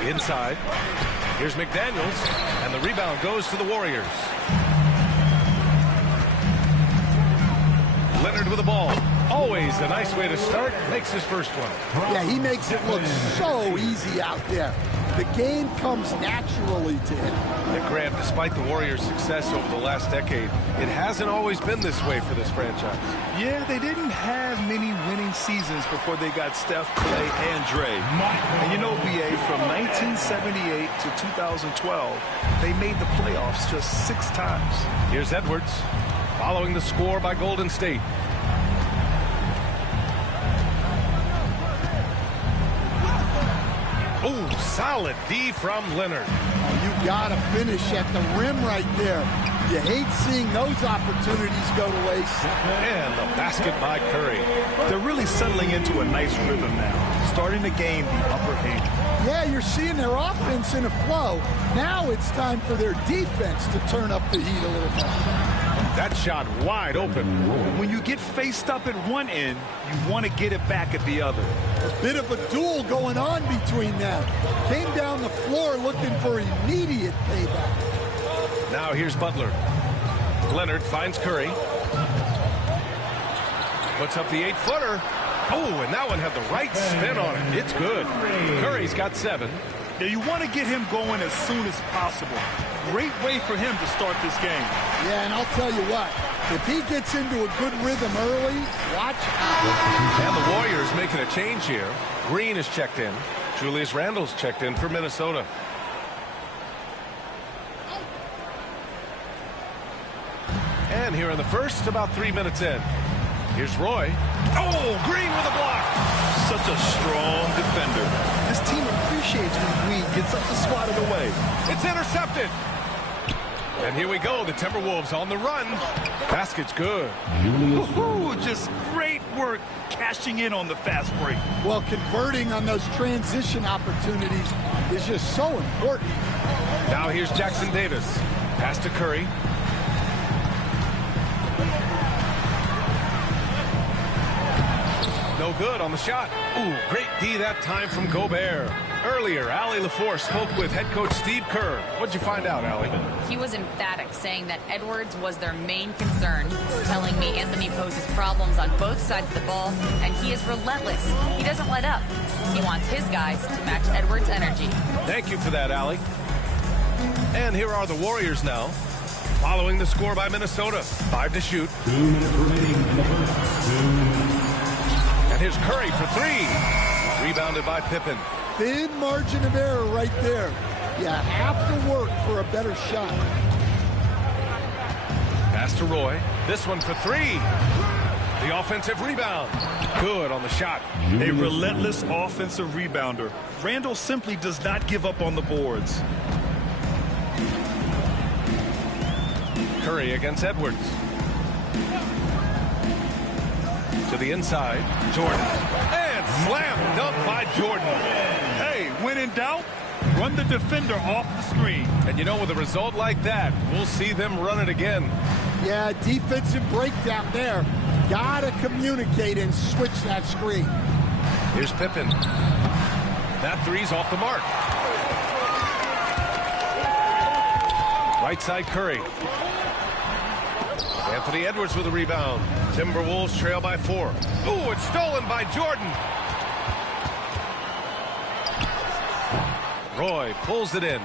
Inside. Here's McDaniels, and the rebound goes to the Warriors. Leonard with the ball. Always a nice way to start. Makes his first one. Yeah, he makes it look so easy out there. The game comes naturally to him. And Grant, despite the Warriors' success over the last decade, it hasn't always been this way for this franchise. Yeah, they didn't have many winning seasons before they got Steph, Clay, and Dre. And you know, BA, from 1978 to 2012, they made the playoffs just 6 times. Here's Edwards, following the score by Golden State. Oh, solid D from Leonard. You got to finish at the rim right there. You hate seeing those opportunities go to waste. And the basket by Curry. They're really settling into a nice rhythm now, starting to gain the upper hand. Yeah, you're seeing their offense in a flow. Now it's time for their defense to turn up the heat a little bit. That shot wide open. When you get faced up at one end, you want to get it back at the other. A bit of a duel going on between them. Came down the floor looking for immediate payback. Now here's Butler. Leonard finds Curry. Puts up the 8-footer. Oh, and that one had the right spin on it. It's good. Curry's got 7. Now you want to get him going as soon as possible. Great way for him to start this game. Yeah, and I'll tell you what, if he gets into a good rhythm early, watch out. And the Warriors making a change here. Green is checked in. Julius Randle's checked in for Minnesota. And here in the first, about 3 minutes in. Here's Roy. Oh, Green with a block. Such a strong defender. This team appreciates when Green gets up to swat it away. It's intercepted. And here we go, the Timberwolves on the run. Basket's good. Just great work cashing in on the fast break. Well, converting on those transition opportunities is just so important. Now here's Jackson Davis. Pass to Curry. No No good on the shot. Ooh, great D that time from Gobert. Earlier, Allie LaForce spoke with head coach Steve Kerr. What'd you find out, Allie? He was emphatic, saying that Edwards was their main concern, telling me Anthony poses problems on both sides of the ball, and he is relentless. He doesn't let up. He wants his guys to match Edwards' energy. Thank you for that, Allie. And here are the Warriors now, following the score by Minnesota. 5 to shoot. 2 minutes remaining in the first. 2 minutes. And here's Curry for 3. Rebounded by Pippen. Thin margin of error right there. You have to work for a better shot. Pass to Roy. This one for 3. The offensive rebound. Good on the shot. A relentless offensive rebounder. Randall simply does not give up on the boards. Curry against Edwards. To the inside. Jordan. And slam dunk by Jordan. Hey, when in doubt, run the defender off the screen. And you know, with a result like that, we'll see them run it again. Yeah, defensive breakdown there. Gotta communicate and switch that screen. Here's Pippen. That three's off the mark. Right side Curry. Anthony Edwards with a rebound. Timberwolves trail by 4. Ooh, it's stolen by Jordan. Roy pulls it in.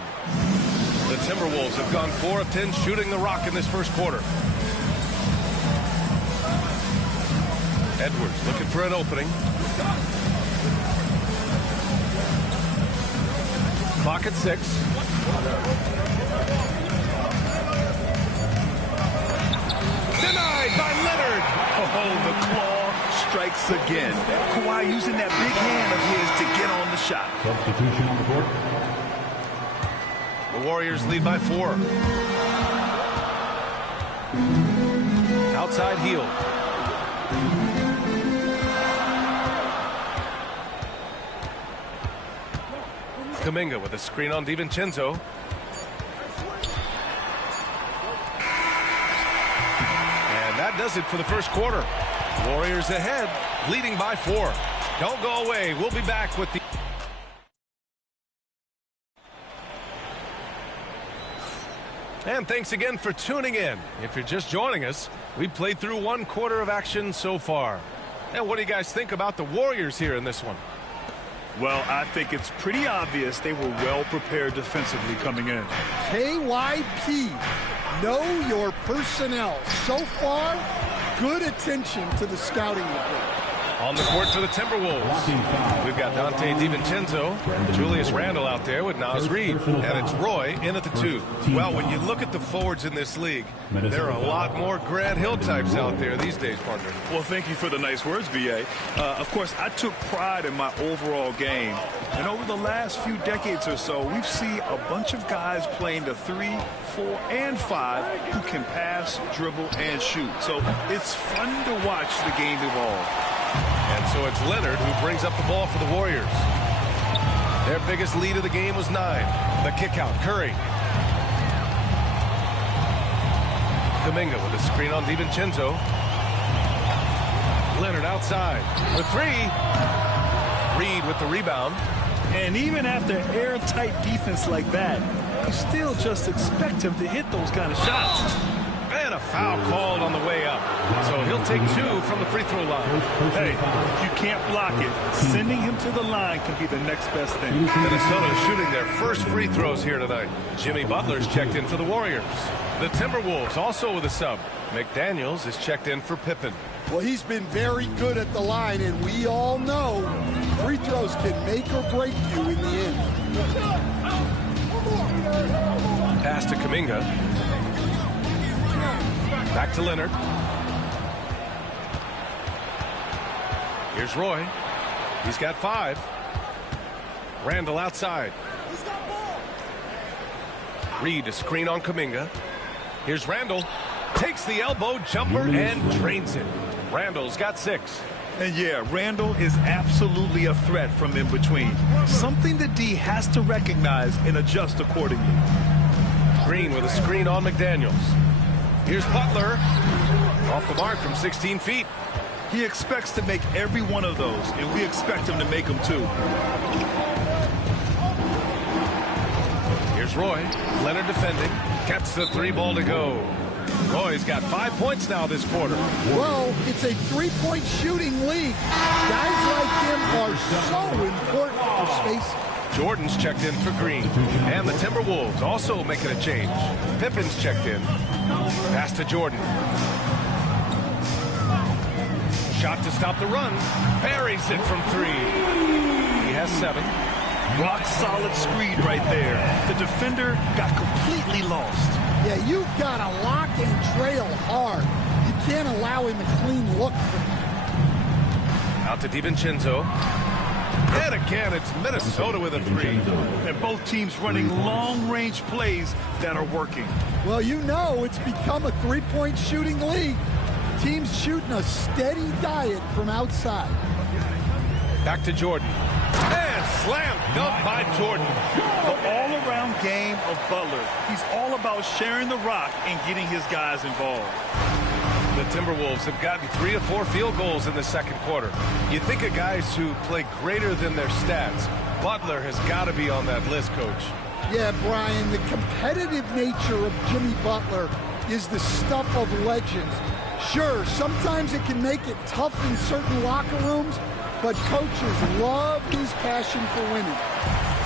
The Timberwolves have gone 4 of 10 shooting the rock in this first quarter. Edwards looking for an opening. Clock at 6. Denied by Leonard. Oh, the claw strikes again. Kawhi using that big hand of his to get on the shot. Substitution on the court. The Warriors lead by 4. Outside heel. Kuminga with a screen on DiVincenzo. And that does it for the first quarter. Warriors ahead, leading by 4. Don't go away. We'll be back with the... And thanks again for tuning in. If you're just joining us, we played through 1 quarter of action so far. And what do you guys think about the Warriors here in this one? Well, I think it's pretty obvious they were well prepared defensively coming in. KYP, know your personnel. So far, good attention to the scouting report. On the court for the Timberwolves, we've got Dante DiVincenzo, Julius Randle out there with Naz Reid, and it's Roy in at the 2. Well, when you look at the forwards in this league, there are a lot more Grant Hill types out there these days, partner. Well, thank you for the nice words, B.A. Of course, I took pride in my overall game. And over the last few decades or so, we've seen a bunch of guys playing the 3, 4, and 5 who can pass, dribble, and shoot. So it's fun to watch the game evolve. And so it's Leonard who brings up the ball for the Warriors. Their biggest lead of the game was 9. The kick out, Curry. Kuminga with a screen on DiVincenzo. Leonard outside for 3. Reid with the rebound. And even after airtight defense like that, you still just expect him to hit those kind of shots. And a foul called on the way up. So he'll take 2 from the free throw line. Hey, if you can't block it, sending him to the line can be the next best thing. Minnesota shooting their first free throws here tonight. Jimmy Butler's checked in for the Warriors. The Timberwolves also with a sub. McDaniels is checked in for Pippen. Well, he's been very good at the line, and we all know free throws can make or break you in the end. Pass to Kuminga. Back to Leonard. Here's Roy. He's got 5. Randle outside. Reid a screen on Kuminga. Here's Randle. Takes the elbow jumper and drains it. Randle's got 6. And yeah, Randle is absolutely a threat from in between. Something that D has to recognize and adjust accordingly. Green with a screen on McDaniels. Here's Butler. Off the mark from 16 feet. He expects to make every one of those, and we expect him to make them too. Here's Roy. Leonard defending. Gets the 3 ball to go. Roy's got 5 points now this quarter. Well, it's a three-point shooting league. Guys like him are so important for space. Jordan's checked in for Green. And the Timberwolves also making a change. Pippen's checked in. Pass to Jordan. Shot to stop the run. Buries it from 3. He has 7. Rock solid screen right there. The defender got completely lost. Yeah, you've got to lock and trail hard. You can't allow him a clean look from that. Out to DiVincenzo. And again, it's Minnesota with a 3. And both teams running long-range plays that are working. Well, you know it's become a three-point shooting league. Teams shooting a steady diet from outside. Back to Jordan. And slam dunk by Jordan. The all-around game of Butler. He's all about sharing the rock and getting his guys involved. The Timberwolves have gotten 3 of 4 field goals in the second quarter. You think of guys who play greater than their stats. Butler has got to be on that list, Coach. Yeah, Brian, the competitive nature of Jimmy Butler is the stuff of legends. Sure, sometimes it can make it tough in certain locker rooms, but coaches love his passion for winning.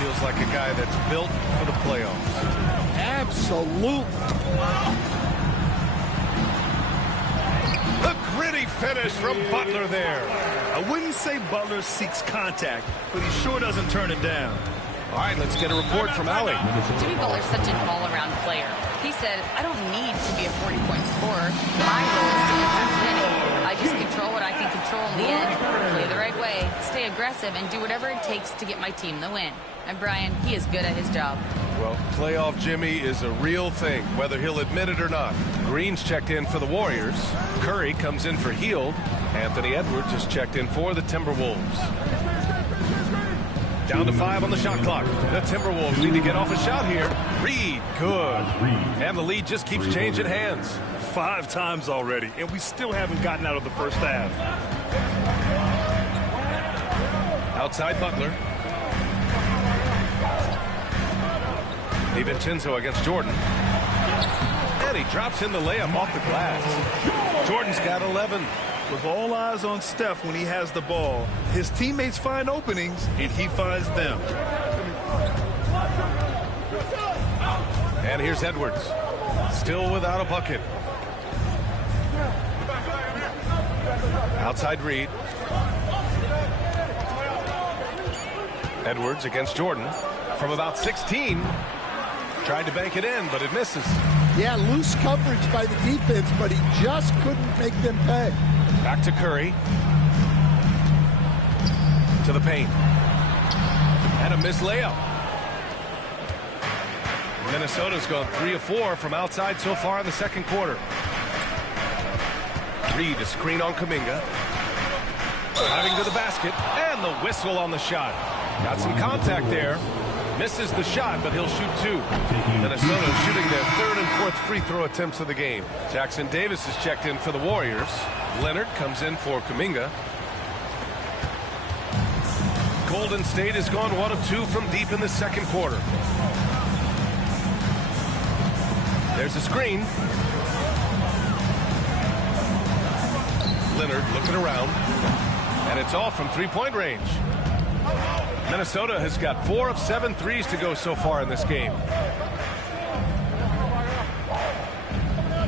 Feels like a guy that's built for the playoffs. Absolutely. The gritty finish from Butler there. I wouldn't say Butler seeks contact, but he sure doesn't turn it down. All right, let's get a report from Allie. Jimmy Butler's such an all-around player. He said, I don't need to be a 40-point scorer. My role is to impact winning. I just control what I can control in the end, play the right way, stay aggressive, and do whatever it takes to get my team the win. And Brian, he is good at his job. Well, playoff Jimmy is a real thing, whether he'll admit it or not. Green's checked in for the Warriors. Curry comes in for Hield. Anthony Edwards is checked in for the Timberwolves. Down to 5 on the shot clock. The Timberwolves need to get off a shot here. Reed, good. And the lead just keeps changing hands. 5 times already, and we still haven't gotten out of the first half. Outside Butler. DiVincenzo against Jordan. And he drops in the layup off the glass. Jordan's got 11. With all eyes on Steph when he has the ball, his teammates find openings, and he finds them. And here's Edwards. Still without a bucket. Outside Reed. Edwards against Jordan from about 16. Tried to bank it in, but it misses. Yeah, loose coverage by the defense, but he just couldn't make them pay. Back to Curry. To the paint. And a missed layup. Minnesota's gone 3 of 4 from outside so far in the second quarter. Reed, a screen on Kuminga. Driving to the basket. And the whistle on the shot. Got some contact there. Misses the shot, but he'll shoot 2. Minnesota shooting their 3rd and 4th free throw attempts of the game. Jackson Davis is checked in for the Warriors. Leonard comes in for Kuminga. Golden State has gone 1 of 2 from deep in the second quarter. There's a screen. Leonard looking around. And it's off from 3-point range. Minnesota has got 4 of 7 threes to go so far in this game.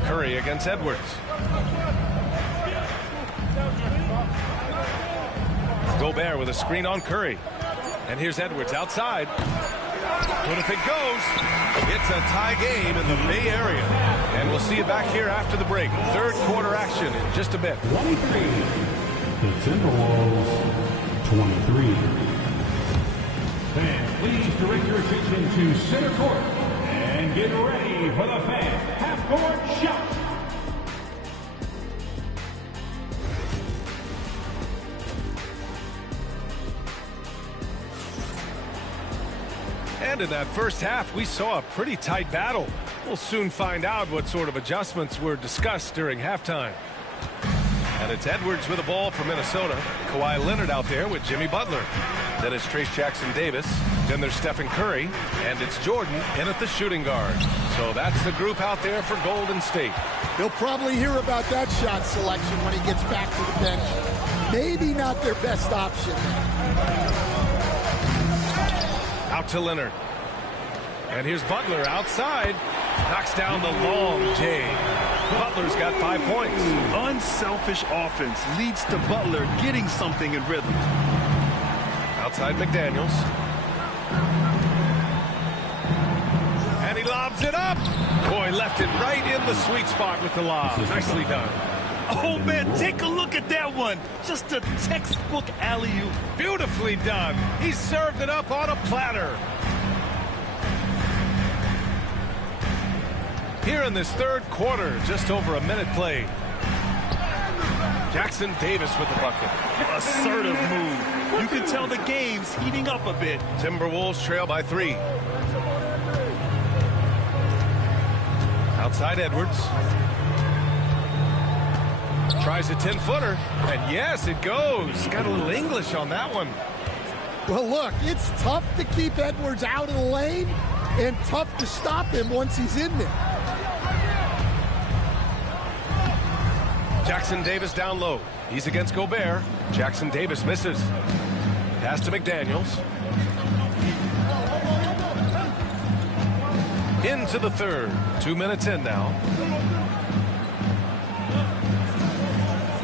Curry against Edwards. Gobert with a screen on Curry. And here's Edwards outside. But if it goes, it's a tie game in the Bay Area. And we'll see you back here after the break. 3rd quarter action in just a bit. 23. The Timberwolves, 23. Fans, please direct your attention to center court and get ready for the fans half-court shot. And in that first half, we saw a pretty tight battle. We'll soon find out what sort of adjustments were discussed during halftime. And it's Edwards with the ball for Minnesota. Kawhi Leonard out there with Jimmy Butler. Then it's Trace Jackson-Davis. Then there's Stephen Curry. And it's Jordan in at the shooting guard. So that's the group out there for Golden State. He'll probably hear about that shot selection when he gets back to the bench. Maybe not their best option. Out to Leonard. And here's Butler outside. Knocks down the long J. Butler's got 5 points. Unselfish offense leads to Butler getting something in rhythm. Outside McDaniels. And he lobs it up. Boy, left it right in the sweet spot with the lob. Nicely done. Oh, man, take a look at that one. Just a textbook alley-oop. Beautifully done. He served it up on a platter. Here in this third quarter, just over a minute played. Jackson-Davis with the bucket. Assertive move. You can tell the game's heating up a bit. Timberwolves trail by 3. Outside Edwards. Tries a 10-footer. And yes, it goes. Got a little English on that one. Well, look, it's tough to keep Edwards out of the lane and tough to stop him once he's in there. Jackson-Davis down low. He's against Gobert. Jackson-Davis misses. Pass to McDaniels. Into the third. 2 minutes in now.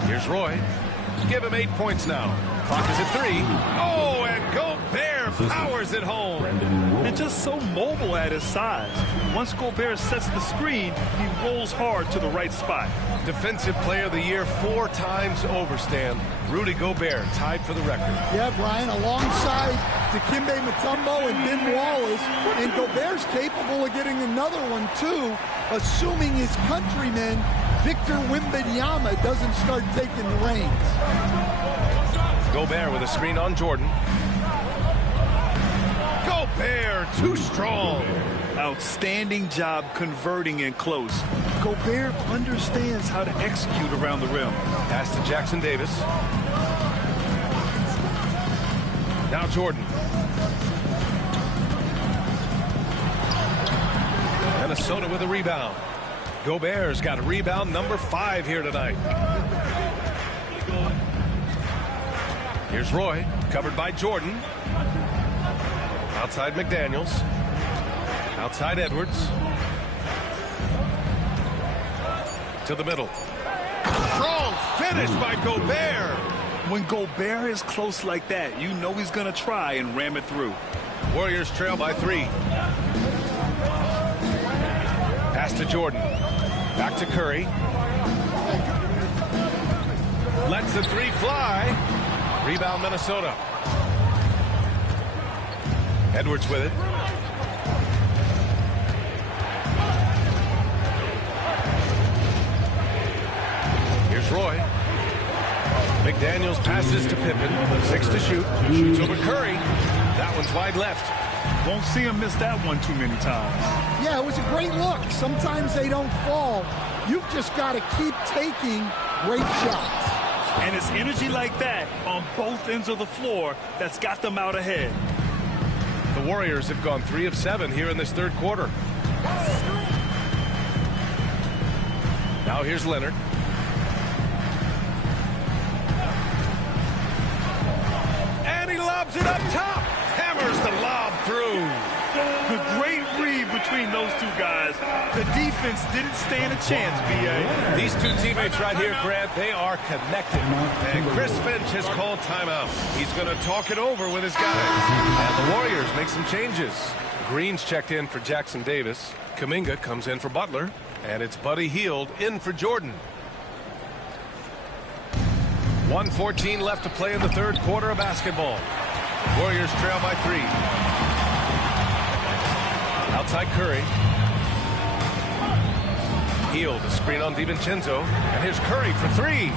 Here's Roy. Give him 8 points now. Clock is at 3. Oh, and Gobert powers it home. And just so mobile at his size. Once Gobert sets the screen, he rolls hard to the right spot. Defensive Player of the Year 4 times over, Stan. Rudy Gobert tied for the record. Yeah, Brian, alongside Dikembe Mutombo and Ben Wallace. And Gobert's capable of getting another one, too, assuming his countryman, Victor Wembanyama, doesn't start taking the reins. Gobert with a screen on Jordan. Gobert, too strong. Outstanding job converting in close. Gobert understands how to execute around the rim. Pass to Jackson-Davis. Now Jordan. Minnesota with a rebound. Gobert's got a rebound number 5 here tonight. Here's Roy, covered by Jordan. Outside McDaniels. Outside Edwards. To the middle. Strong finish by Gobert. When Gobert is close like that, you know he's going to try and ram it through. Warriors trail by 3. Pass to Jordan. Back to Curry. Lets the 3 fly. Rebound Minnesota. Edwards with it. Here's Roy. McDaniels passes to Pippen. 6 to shoot. Shoots over Curry. That one's wide left. Won't see him miss that one too many times. Yeah, it was a great look. Sometimes they don't fall. You've just got to keep taking great shots. And it's energy like that on both ends of the floor that's got them out ahead. The Warriors have gone 3 of 7 here in this third quarter. Now here's Leonard. And he lobs it up top. Hammers the lob through. A great read between those two guys. The defense didn't stand a chance, B.A. These two teammates right here, Grant, they are connected. And Chris Finch has called timeout. He's going to talk it over with his guys. And the Warriors make some changes. Green's checked in for Jackson-Davis. Kuminga comes in for Butler. And it's Buddy Hield in for Jordan. 1:14 left to play in the third quarter of basketball. Warriors trail by 3. Outside Curry. Hield, a screen on DiVincenzo. And here's Curry for 3.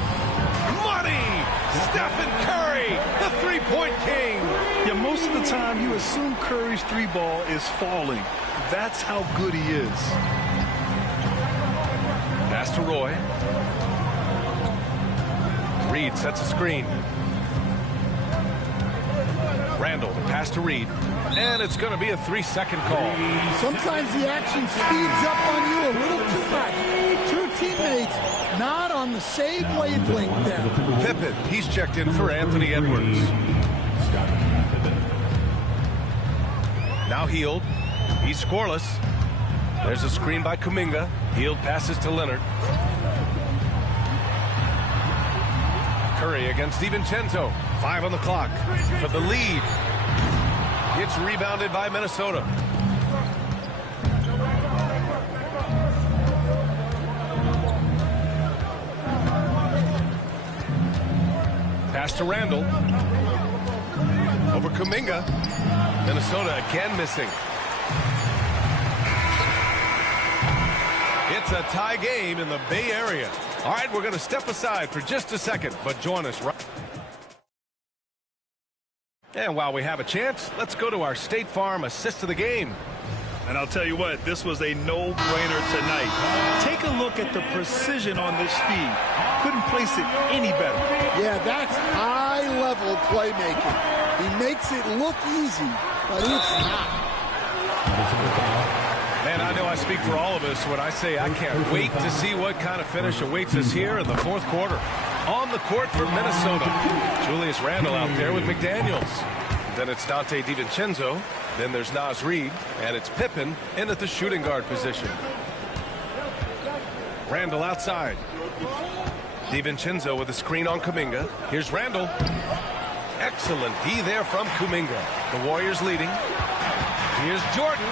Money! Stephen Curry, the three-point king. Yeah, most of the time you assume Curry's 3-ball is falling. That's how good he is. Pass to Roy. Reed sets a screen. Randall, the pass to Reed. And it's going to be a 3-second call. Sometimes the action speeds up on you a little too much. Two teammates not on the same wavelength there. Pippen, he's checked in for Anthony Edwards. Now Heald. He's scoreless. There's a screen by Kuminga. Heald passes to Leonard. Curry against DiVincenzo. 5 on the clock for the lead. It's rebounded by Minnesota. Pass to Randall. Over Kuminga. Minnesota again missing. It's a tie game in the Bay Area. All right, we're going to step aside for just a second, but join us right. And while we have a chance, let's go to our State Farm assist of the game. And I'll tell you what, this was a no-brainer tonight. Take a look at the precision on this feed. Couldn't place it any better. Yeah, that's high-level playmaking. He makes it look easy, but it's not. Man, I know I speak for all of us when I say I can't wait to see what kind of finish awaits us here in the fourth quarter. On the court for Minnesota, Julius Randle out there with McDaniels. Then it's Dante DiVincenzo. Then there's Naz Reid. And it's Pippen in at the shooting guard position. Randle outside. DiVincenzo with a screen on Kuminga. Here's Randle. Excellent D there from Kuminga. The Warriors leading. Here's Jordan.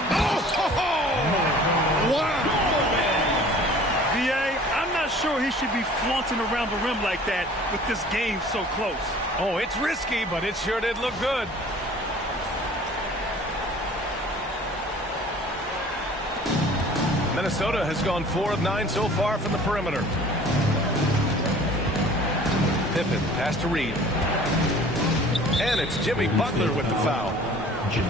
Wow. VA, I'm not sure he should be flaunting around the rim like that with this game so close. Oh, it's risky, but it sure did look good. Minnesota has gone 4 of 9 so far from the perimeter. Pippen, pass to Reed. And it's Jimmy Butler with the foul.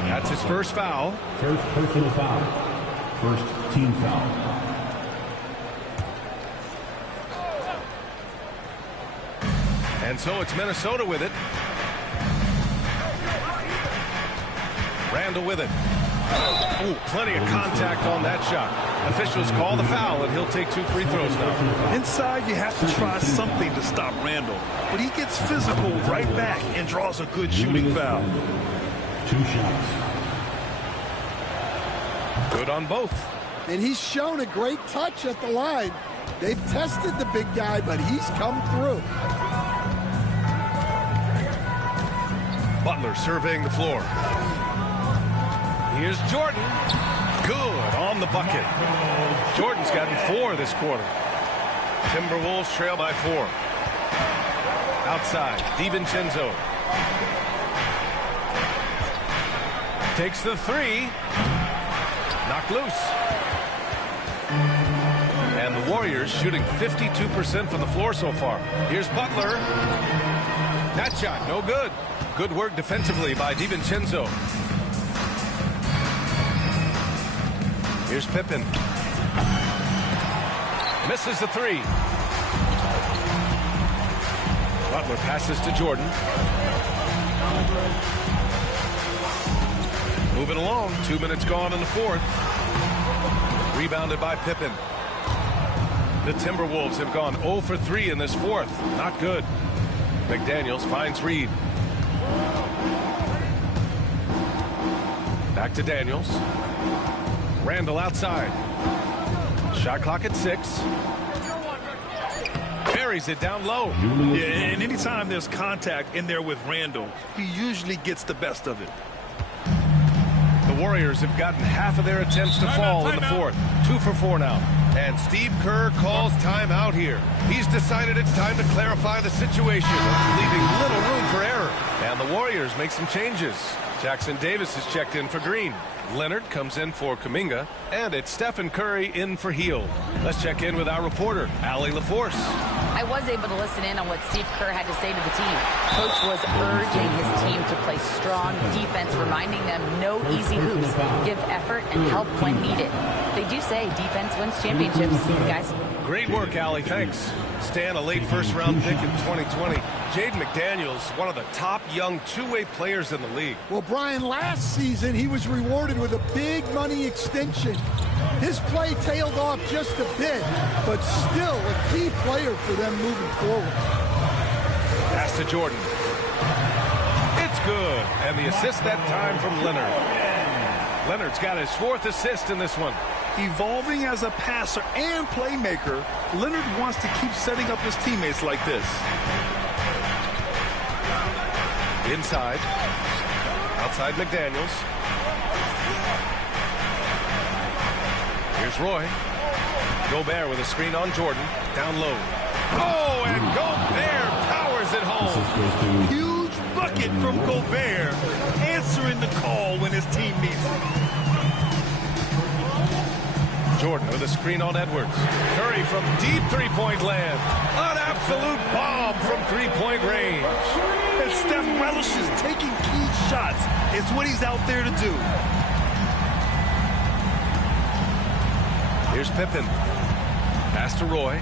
That's his first foul. First personal foul. First team foul. And so it's Minnesota with it. Randle with it. Ooh, plenty of contact on that shot. Officials call the foul, and he'll take 2 free throws now. Inside, you have to try something to stop Randle. But he gets physical right back and draws a good shooting foul. 2 shots. Good on both. And he's shown a great touch at the line. They've tested the big guy, but he's come through. Butler surveying the floor. Here's Jordan. Good on the bucket. Jordan's gotten 4 this quarter. Timberwolves trail by 4. Outside, DiVincenzo. Takes the 3. Knocked loose. And the Warriors shooting 52% from the floor so far. Here's Butler. That shot, no good. Good work defensively by DiVincenzo. Here's Pippen. Misses the 3. Butler passes to Jordan. Moving along. 2 minutes gone in the fourth. Rebounded by Pippen. The Timberwolves have gone 0 for 3 in this fourth. Not good. McDaniels finds Reed. Back to Daniels. Randle outside. Shot clock at 6. Buries it down low. Yeah, and anytime there's contact in there with Randle, he usually gets the best of it. The Warriors have gotten half of their attempts to fall in the fourth. 2 for 4 now. And Steve Kerr calls timeout here. He's decided it's time to clarify the situation, leaving little room for error. And the Warriors make some changes. Jackson Davis is checked in for Green. Leonard comes in for Kuminga, and it's Stephen Curry in for Hield. Let's check in with our reporter, Allie LaForce. I was able to listen in on what Steve Kerr had to say to the team. Coach was urging his team to play strong defense, reminding them no easy hoops, give effort, and help when needed. They do say defense wins championships, guys. Great work, Allie. Thanks. Stan, a late first-round pick in 2020. Jaden McDaniels, one of the top young two-way players in the league. Well, Brian, last season he was rewarded with a big money extension. His play tailed off just a bit, but still a key player for them moving forward. Pass to Jordan. It's good. And the assist that time from Leonard. Leonard's got his 4th assist in this one. Evolving as a passer and playmaker, Leonard wants to keep setting up his teammates like this. Inside. Outside McDaniels. Here's Roy. Gobert with a screen on Jordan. Down low. Oh, and Gobert powers it home. Huge bucket from Gobert, answering the call when his team needs it. Jordan with a screen on Edwards. Curry from deep three-point land. An absolute bomb from three-point range. And Steph relishes taking key shots. It's what he's out there to do. Here's Pippen. Pass to Roy.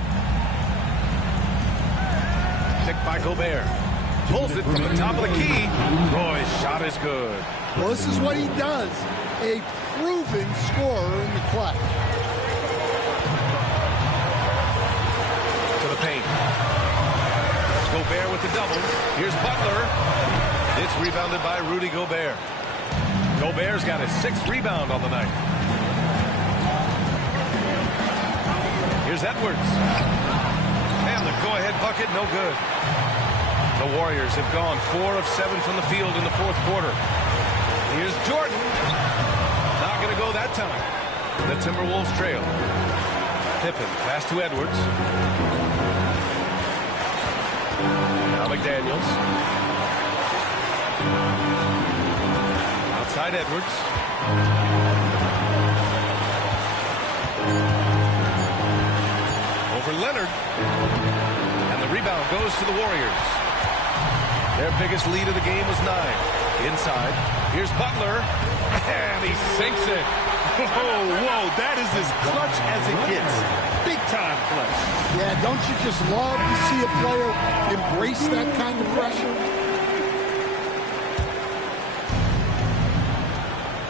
Picked by Gobert. Pulls it from the top of the key. Roy's shot is good. Well, this is what he does. A proven scorer in the clutch. To the paint. Gobert with the double. Here's Butler. It's rebounded by Rudy Gobert. Gobert's got his 6th rebound on the night. Here's Edwards. And the go-ahead bucket, no good. The Warriors have gone 4 of 7 from the field in the 4th quarter. Here's Jordan. Not going to go that time. The Timberwolves trail. Pippen, pass to Edwards. Now McDaniels. Outside Edwards. Over Leonard. And the rebound goes to the Warriors. Their biggest lead of the game was 9. Inside. Here's Butler. And he sinks it. Whoa, that is as clutch as it gets. Big time clutch. Yeah, don't you just love to see a player embrace that kind of pressure?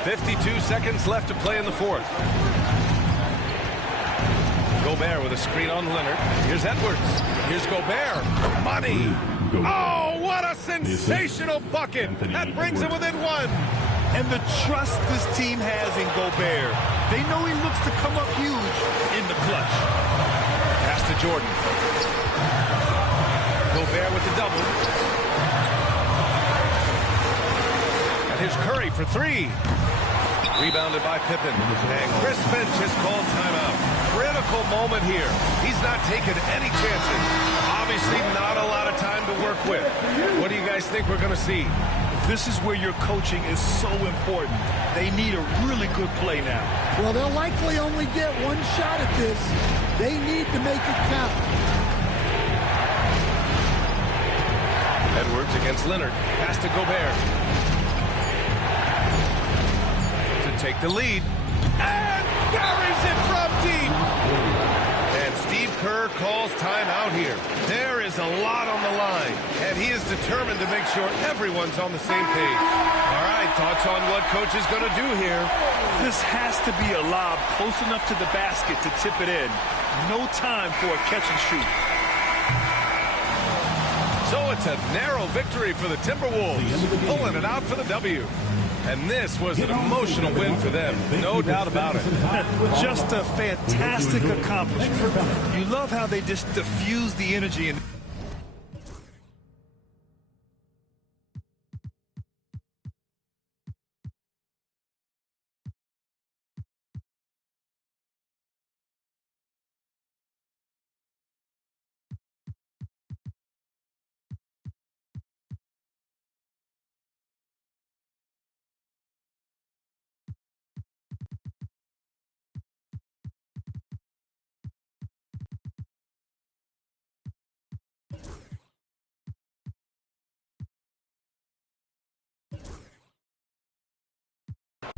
52 seconds left to play in the 4th. Gobert with a screen on Leonard. Here's Edwards. Here's Gobert. Money. Oh, what a sensational bucket. That brings him within 1. And the trust this team has in Gobert. They know he looks to come up huge in the clutch. Pass to Jordan. Gobert with the double. And here's Curry for 3. Rebounded by Pippen. And Chris Finch has called timeout. Critical moment here. He's not taking any chances. Obviously not a lot of time to work with. What do you guys think we're going to see? This is where your coaching is so important. They need a really good play now. Well, they'll likely only get 1 shot at this. They need to make it count. Edwards against Leonard. Pass to Gobert. To take the lead. And buries it from deep. And Steve Kerr calls timeout here. There is a lot on the line, and he is determined to make sure everyone's on the same page. All right, thoughts on what coach is going to do here? This has to be a lob close enough to the basket to tip it in. No time for a catch and shoot. So it's a narrow victory for the Timberwolves, pulling it out for the W. And this was an emotional win for them, no doubt about it. Just a fantastic accomplishment. You love how they just diffuse the energy and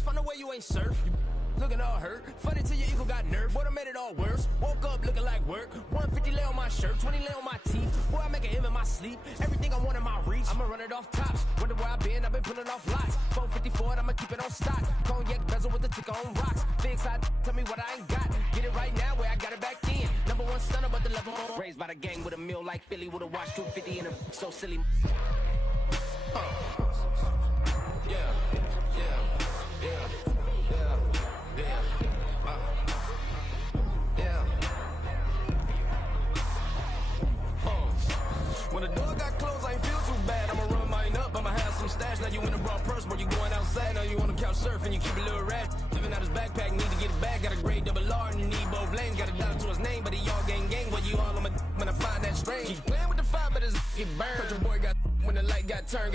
Find the way you ain't surf. Looking all hurt. Funny till your ego got nerfed. Boy, I made it all worse. Woke up looking like work. 150 lay on my shirt, 20 lay on my teeth. Boy, I make an M in my sleep. Everything I want in my reach. I'ma run it off tops. Wonder where I been. I've been pulling off lots. 454, I'ma keep it on stock. Cognac bezel with the ticker on rocks. Big side, tell me what I ain't got. Get it right now where I got it back in. Number one stunner, but the level on. Raised by the gang with a meal like Philly with a watch 250 in a so silly. Yeah. When the door got closed, I ain't feel too bad. I'ma run mine up, I'ma have some stash. Now you in a broad purse, but you going outside. Now you on the couch surfing, you keep a little rat. Living out his backpack, need to get it back. Got a grade double R and you need both lanes. Got a dollar to his name, but he all gang. Well, you all on my when I find that strange. Keep playing with the fire, but his get burned. But your boy got when the light got turned. Got